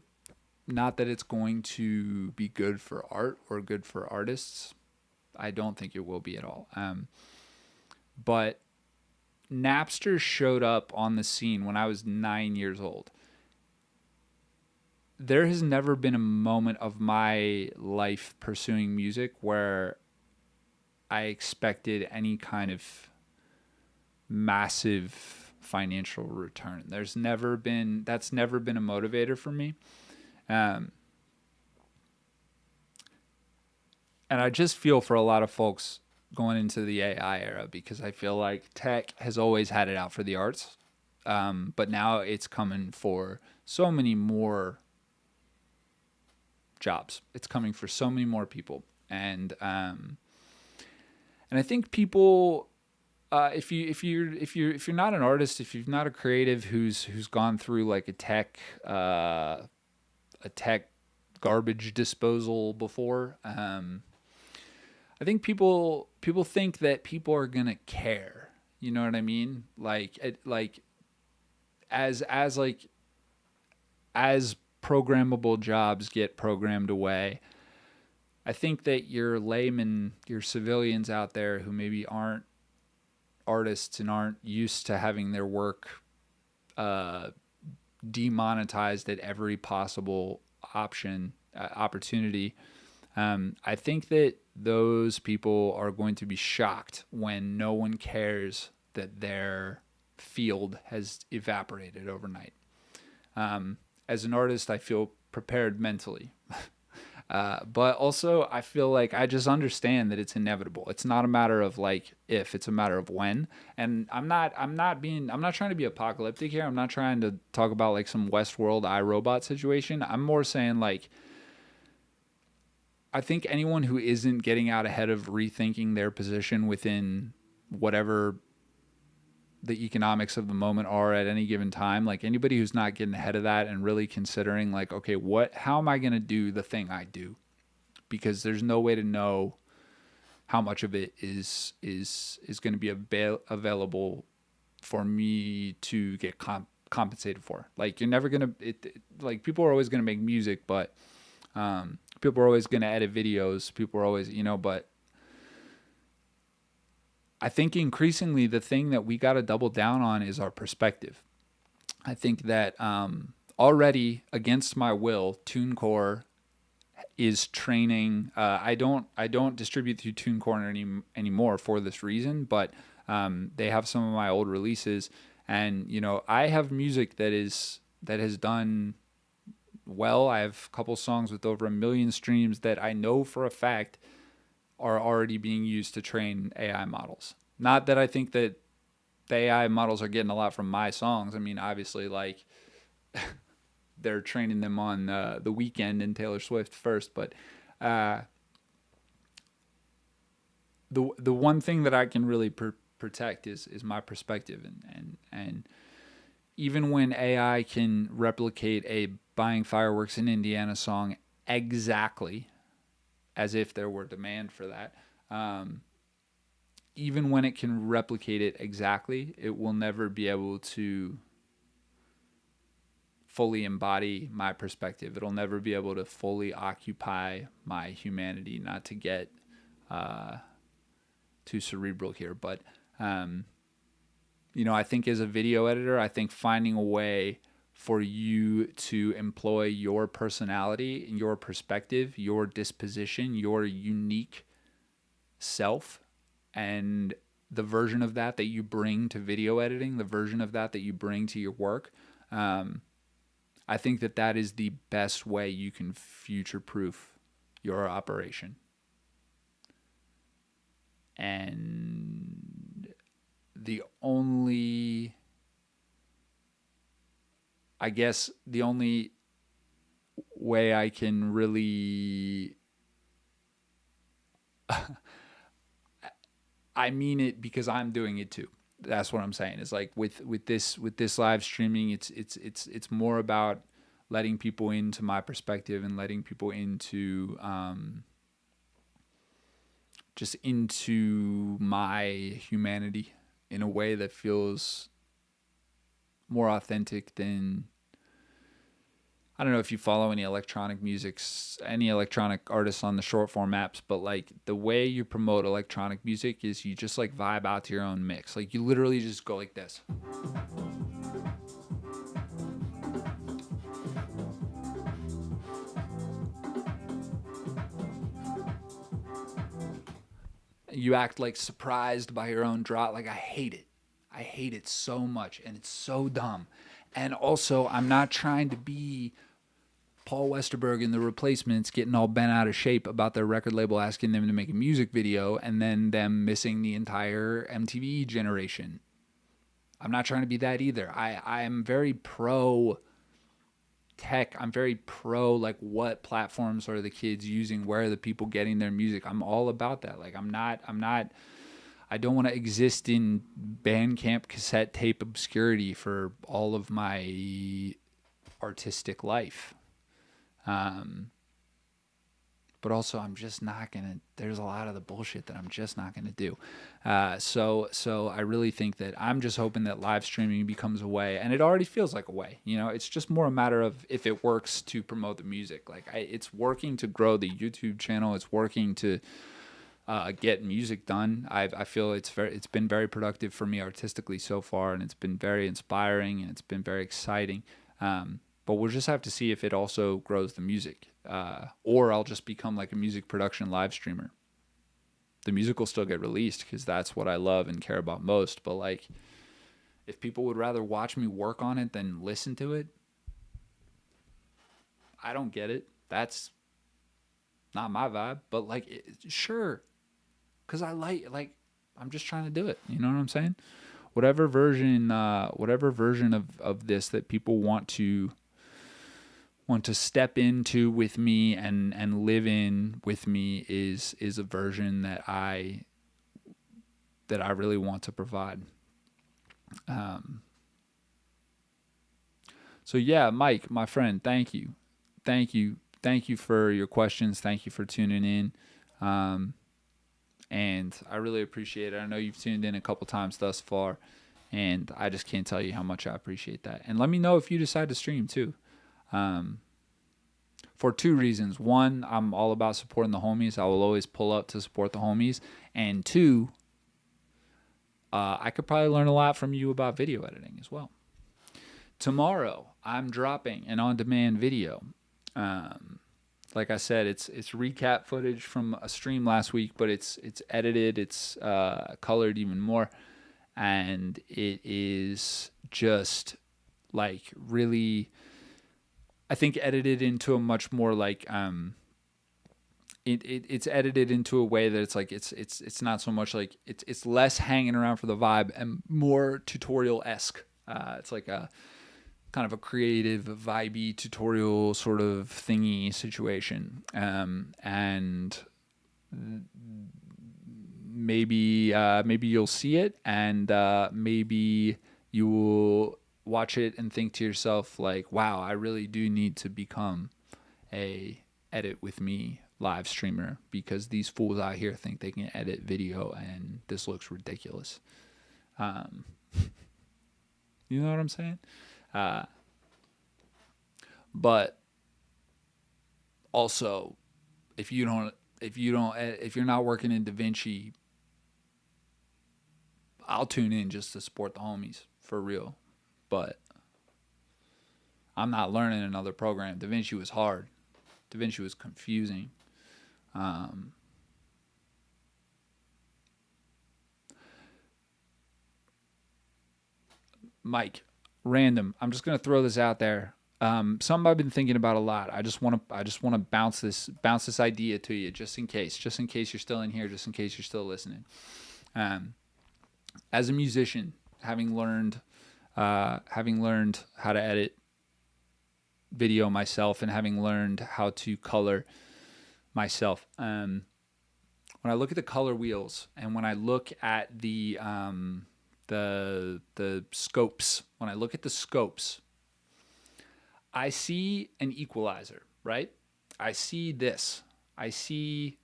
not that it's going to be good for art or good for artists. I don't think it will be at all. But Napster showed up on the scene when I was 9 years old. There has never been a moment of my life pursuing music where I expected any kind of massive financial return. That's never been a motivator for me. And I just feel for a lot of folks going into the AI era, because I feel like tech has always had it out for the arts. But now it's coming for so many more jobs. It's coming for so many more people. And I think people, if you're not an artist, if you're not a creative who's gone through like a tech garbage disposal before, I think people think that people are gonna care. You know what I mean? Like as programmable jobs get programmed away, I think that your laymen, your civilians out there who maybe aren't artists and aren't used to having their work demonetized at every possible opportunity. I think that those people are going to be shocked when no one cares that their field has evaporated overnight. As an artist, I feel prepared mentally. But also, I feel like I just understand that it's inevitable. It's not a matter of like if, it's a matter of when. And I'm not trying to be apocalyptic here. I'm not trying to talk about like some Westworld iRobot situation. I'm more saying like, I think anyone who isn't getting out ahead of rethinking their position within whatever the economics of the moment are at any given time, like anybody who's not getting ahead of that and really considering like, okay, how am I going to do the thing I do? Because there's no way to know how much of it is going to be available for me to get compensated for. Like you're never going to, like people are always going to make music, but people are always going to edit videos. People are always, but I think increasingly the thing that we got to double down on is our perspective. I think that already against my will, TuneCore is training. I don't distribute through TuneCore anymore for this reason, but they have some of my old releases, and I have music that has done well. I have a couple songs with over 1 million streams that I know for a fact are already being used to train AI models. Not that I think that the AI models are getting a lot from my songs. I mean, obviously, like they're training them on The Weeknd and Taylor Swift first, but the one thing that I can really protect is my perspective, and even when AI can replicate a Buying Fireworks in Indiana song exactly as if there were demand for that. Even when it can replicate it exactly, it will never be able to fully embody my perspective. It'll never be able to fully occupy my humanity, not to get too cerebral here. But, I think as a video editor, I think finding a way for you to employ your personality, your perspective, your disposition, your unique self, and the version of that you bring to video editing, the version of that you bring to your work, I think that is the best way you can future-proof your operation. And the only way I can really I mean it because I'm doing it too. That's what I'm saying. Is like with this live streaming, it's more about letting people into my perspective and letting people into just into my humanity in a way that feels more authentic than, I don't know if you follow any electronic artists on the short form apps, but like the way you promote electronic music is you just like vibe out to your own mix. Like you literally just go like this. You act like surprised by your own drop. Like I hate it. I hate it so much, and it's so dumb. And also, I'm not trying to be Paul Westerberg and the Replacements getting all bent out of shape about their record label asking them to make a music video and then them missing the entire MTV generation. I'm not trying to be that either. I am very pro tech. I'm very pro like what platforms are the kids using, where are the people getting their music. I'm all about that. Like I don't want to exist in Bandcamp cassette tape obscurity for all of my artistic life. But also I'm just not going to, there's a lot of the bullshit that I'm just not going to do. So I really think that I'm just hoping that live streaming becomes a way, and it already feels like a way, it's just more a matter of if it works to promote the music. Like it's working to grow the YouTube channel. It's working to get music done. I feel it's been very productive for me artistically so far, and it's been very inspiring, and it's been very exciting. But we'll just have to see if it also grows the music, or I'll just become like a music production live streamer. The music will still get released because that's what I love and care about most. But like, if people would rather watch me work on it than listen to it, I don't get it. That's not my vibe, but like, sure, because I like, I'm just trying to do it. You know what I'm saying? Whatever version of this that people want to step into with me and live in with me is a version that I really want to provide. So yeah, Mike, my friend, thank you, thank you for your questions. Thank you for tuning in, and I really appreciate it. I know you've tuned in a couple times thus far, and I just can't tell you how much I appreciate that. And let me know if you decide to stream too. For two reasons. One, I'm all about supporting the homies. I will always pull up to support the homies. And two, I could probably learn a lot from you about video editing as well. Tomorrow, I'm dropping an on-demand video. Like I said, it's recap footage from a stream last week, but it's edited, it's colored even more, and it is just like really, I think, edited into a much more like it's edited into a way that it's like it's not so much like it's less hanging around for the vibe and more tutorial-esque. It's like a kind of a creative, vibey tutorial sort of thingy situation, and maybe you'll see it, and maybe you will watch it and think to yourself like, wow, I really do need to become a edit with me live streamer, because these fools out here think they can edit video and this looks ridiculous. You know what I'm saying? But also, if you're not working in DaVinci, I'll tune in just to support the homies for real. But I'm not learning another program. DaVinci was hard. DaVinci was confusing. Mike, random. I'm just gonna throw this out there. Something I've been thinking about a lot. I just want to bounce this idea to you, just in case you're still in here, just in case you're still listening. As a musician, having learned how to edit video myself, and having learned how to color myself, when I look at the color wheels, and when I look at the scopes, when I look at the scopes, I see an equalizer, right? I see this. I see,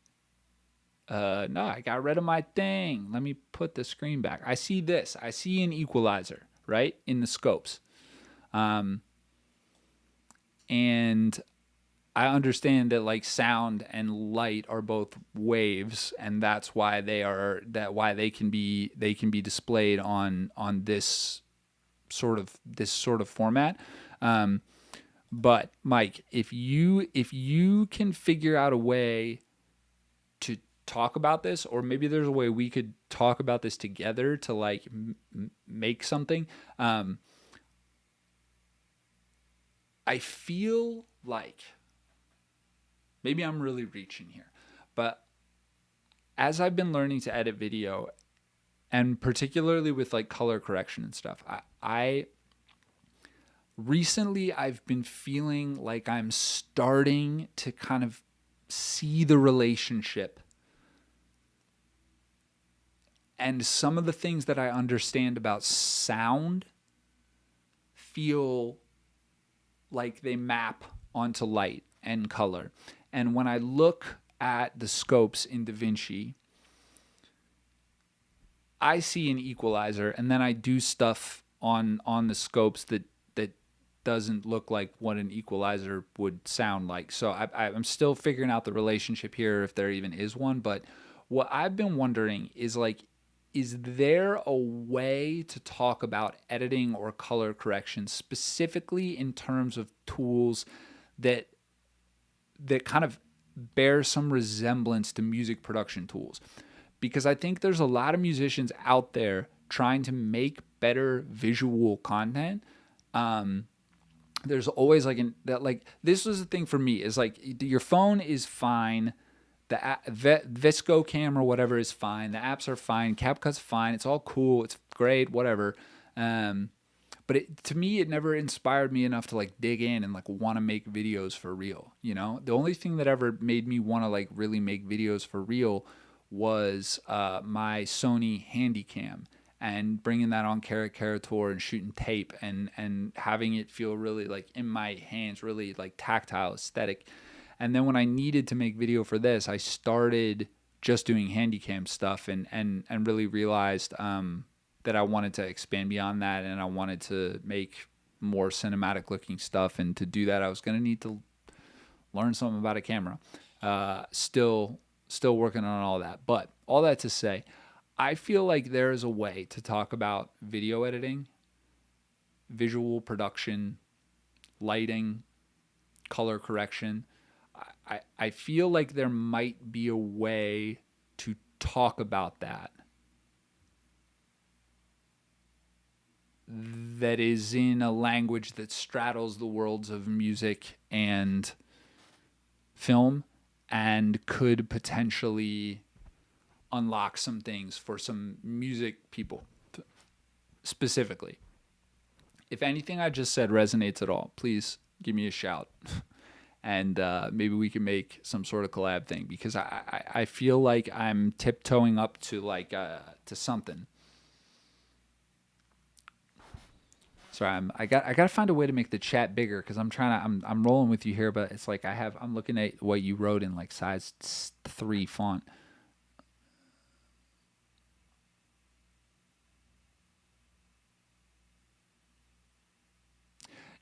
no, I got rid of my thing. Let me put the screen back. I see this. I see an equalizer, right, in the scopes. And I understand that like sound and light are both waves, and that's why they can be displayed on this sort of format. But Mike, if you can figure out a way to talk about this, or maybe there's a way we could talk about this together to like make something. I feel like maybe I'm really reaching here, but as I've been learning to edit video, and particularly with like color correction and stuff, recently I've been feeling like I'm starting to kind of see the relationship, and some of the things that I understand about sound feel like they map onto light and color. And when I look at the scopes in DaVinci, I see an equalizer, and then I do stuff on the scopes that doesn't look like what an equalizer would sound like. So I'm still figuring out the relationship here, if there even is one. But what I've been wondering is like, is there a way to talk about editing or color correction specifically in terms of tools that kind of bear some resemblance to music production tools? Because I think there's a lot of musicians out there trying to make better visual content. There's always like this was the thing for me, is like your phone is fine Visco Cam or whatever is fine. The apps are fine. CapCut's fine. It's all cool. It's great. Whatever. But to me, it never inspired me enough to like dig in and like want to make videos for real. You know, the only thing that ever made me want to like really make videos for real was my Sony Handycam and bringing that on Carator and shooting tape and having it feel really like in my hands, really like tactile, aesthetic. And then when I needed to make video for this, I started just doing Handycam stuff and really realized that I wanted to expand beyond that, and I wanted to make more cinematic looking stuff. And to do that, I was going to need to learn something about a camera. Still working on all that. But all that to say, I feel like there is a way to talk about video editing, visual production, lighting, color correction. I feel like there might be a way to talk about that is in a language that straddles the worlds of music and film and could potentially unlock some things for some music people specifically. If anything I just said resonates at all, please give me a shout. And maybe we can make some sort of collab thing, because I feel like I'm tiptoeing up to like to something. Sorry, I gotta find a way to make the chat bigger, because I'm rolling with you here, but it's like I'm looking at what you wrote in like size 3 font.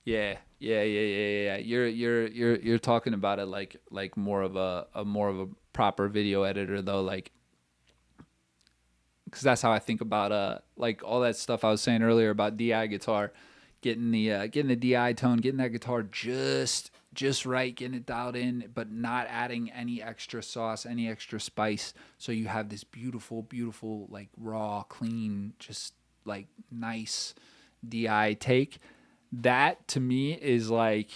Yeah. You're talking about it like more of a proper video editor though, like, because that's how I think about like all that stuff I was saying earlier about DI guitar, getting the DI tone, getting that guitar just right, getting it dialed in, but not adding any extra sauce, any extra spice, so you have this beautiful like raw, clean, just like nice DI take. That to me is like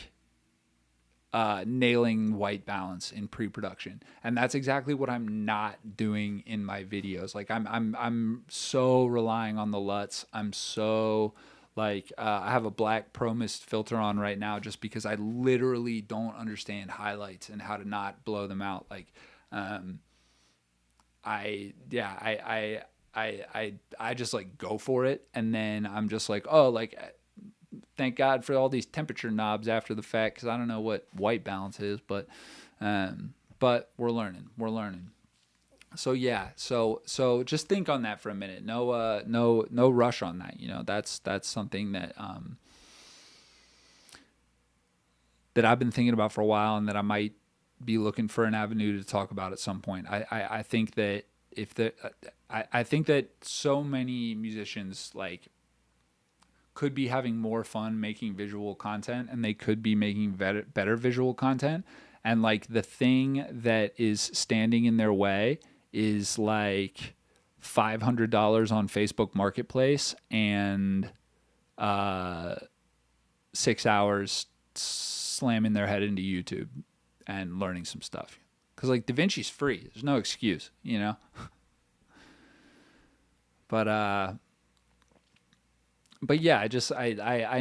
nailing white balance in pre-production, and that's exactly what I'm not doing in my videos. Like I'm so relying on the LUTs. I'm so like I have a black Pro Mist filter on right now just because I literally don't understand highlights and how to not blow them out. Like I just like go for it, and then I'm just like, oh, like, thank God for all these temperature knobs after the fact, because I don't know what white balance is, but we're learning. So yeah, so just think on that for a minute. No rush on that. You know, that's something that that I've been thinking about for a while, and that I might be looking for an avenue to talk about at some point. I think that I think that so many musicians like could be having more fun making visual content, and they could be making better visual content. And like the thing that is standing in their way is like $500 on Facebook Marketplace and 6 hours slamming their head into YouTube and learning some stuff. Because like DaVinci's free. There's no excuse, you know? But yeah, I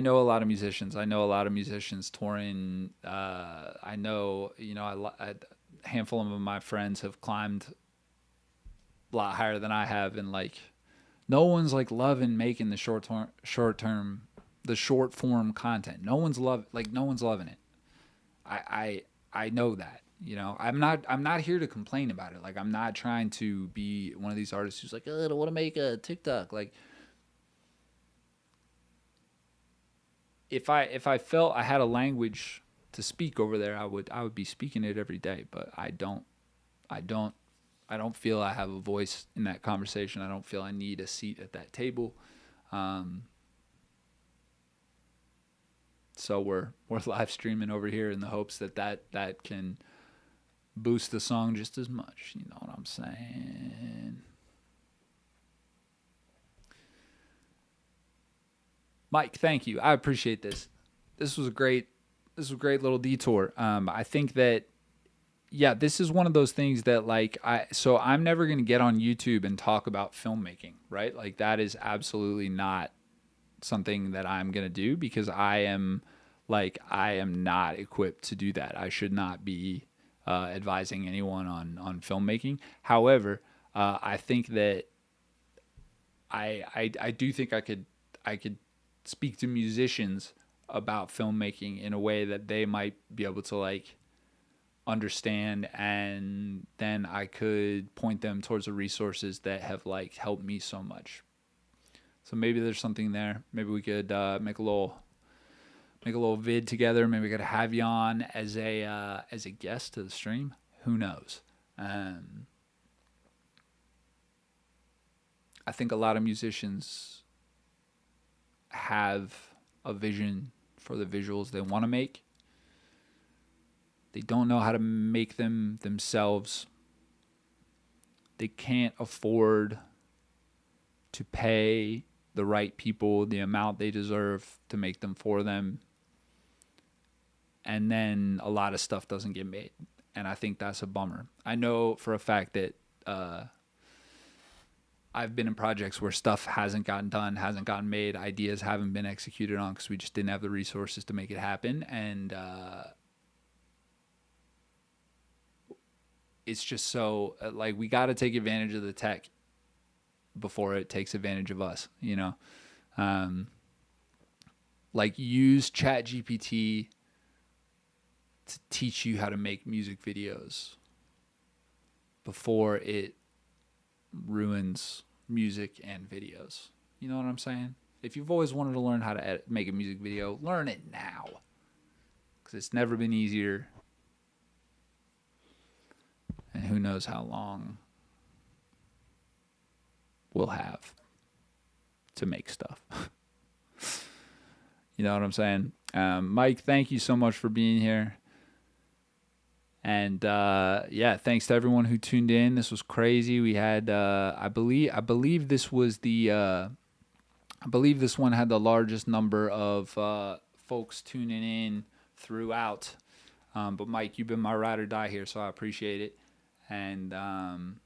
know a lot of musicians. I know a lot of musicians touring. I know, you know, a handful of my friends have climbed a lot higher than I have, and like no one's like loving making the short form content. No one's loving it. I know that. You know, I'm not here to complain about it. Like, I'm not trying to be one of these artists who's like, oh, I don't want to make a TikTok. Like, if I felt I had a language to speak over there, I would be speaking it every day. But I don't feel I have a voice in that conversation. I don't feel I need a seat at that table. So we're live streaming over here in the hopes that can boost the song just as much. You know what I'm saying? Mike, thank you. I appreciate this. This was a great little detour. I think that yeah, this is one of those things that like so I'm never going to get on YouTube and talk about filmmaking, right? Like that is absolutely not something that I'm going to do, because I am not equipped to do that. I should not be advising anyone on filmmaking. However, I think that I do think I could speak to musicians about filmmaking in a way that they might be able to like understand, and then I could point them towards the resources that have like helped me so much. So maybe there's something there. Maybe we could make a little vid together. Maybe we could have you on as a guest to the stream. Who knows? I think a lot of musicians have a vision for the visuals they want to make. They don't know how to make them themselves. They can't afford to pay the right people the amount they deserve to make them for them. And then a lot of stuff doesn't get made. And I think that's a bummer. I know for a fact that I've been in projects where stuff hasn't gotten done, hasn't gotten made, ideas haven't been executed on because we just didn't have the resources to make it happen. And it's just so like we got to take advantage of the tech before it takes advantage of us, you know. Like use ChatGPT to teach you how to make music videos before it ruins music and videos. You know what I'm saying? If you've always wanted to learn how to make a music video, learn it now, because it's never been easier. And who knows how long we'll have to make stuff. You know what I'm saying? Mike, thank you so much for being here. And yeah, thanks to everyone who tuned in. This was crazy. We had I believe this was the I believe this one had the largest number of folks tuning in throughout. But Mike, you've been my ride or die here, so I appreciate it. And I'm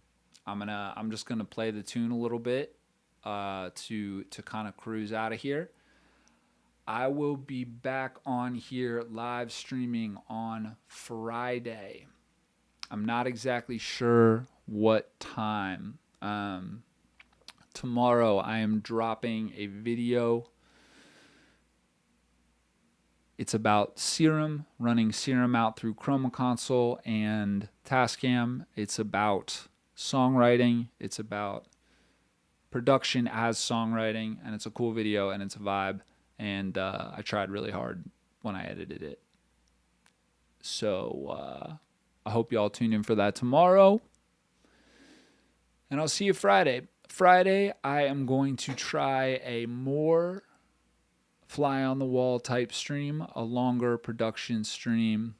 just gonna play the tune a little bit to kind of cruise out of here. I will be back on here live streaming on Friday. I'm not exactly sure what time. Tomorrow I am dropping a video. It's about Serum, running Serum out through Chroma Console and Tascam. It's about songwriting. It's about production as songwriting, and it's a cool video and it's a vibe. And I tried really hard when I edited it. So I hope you all tune in for that tomorrow. And I'll see you Friday. Friday, I am going to try a more fly on the wall type stream, a longer production stream.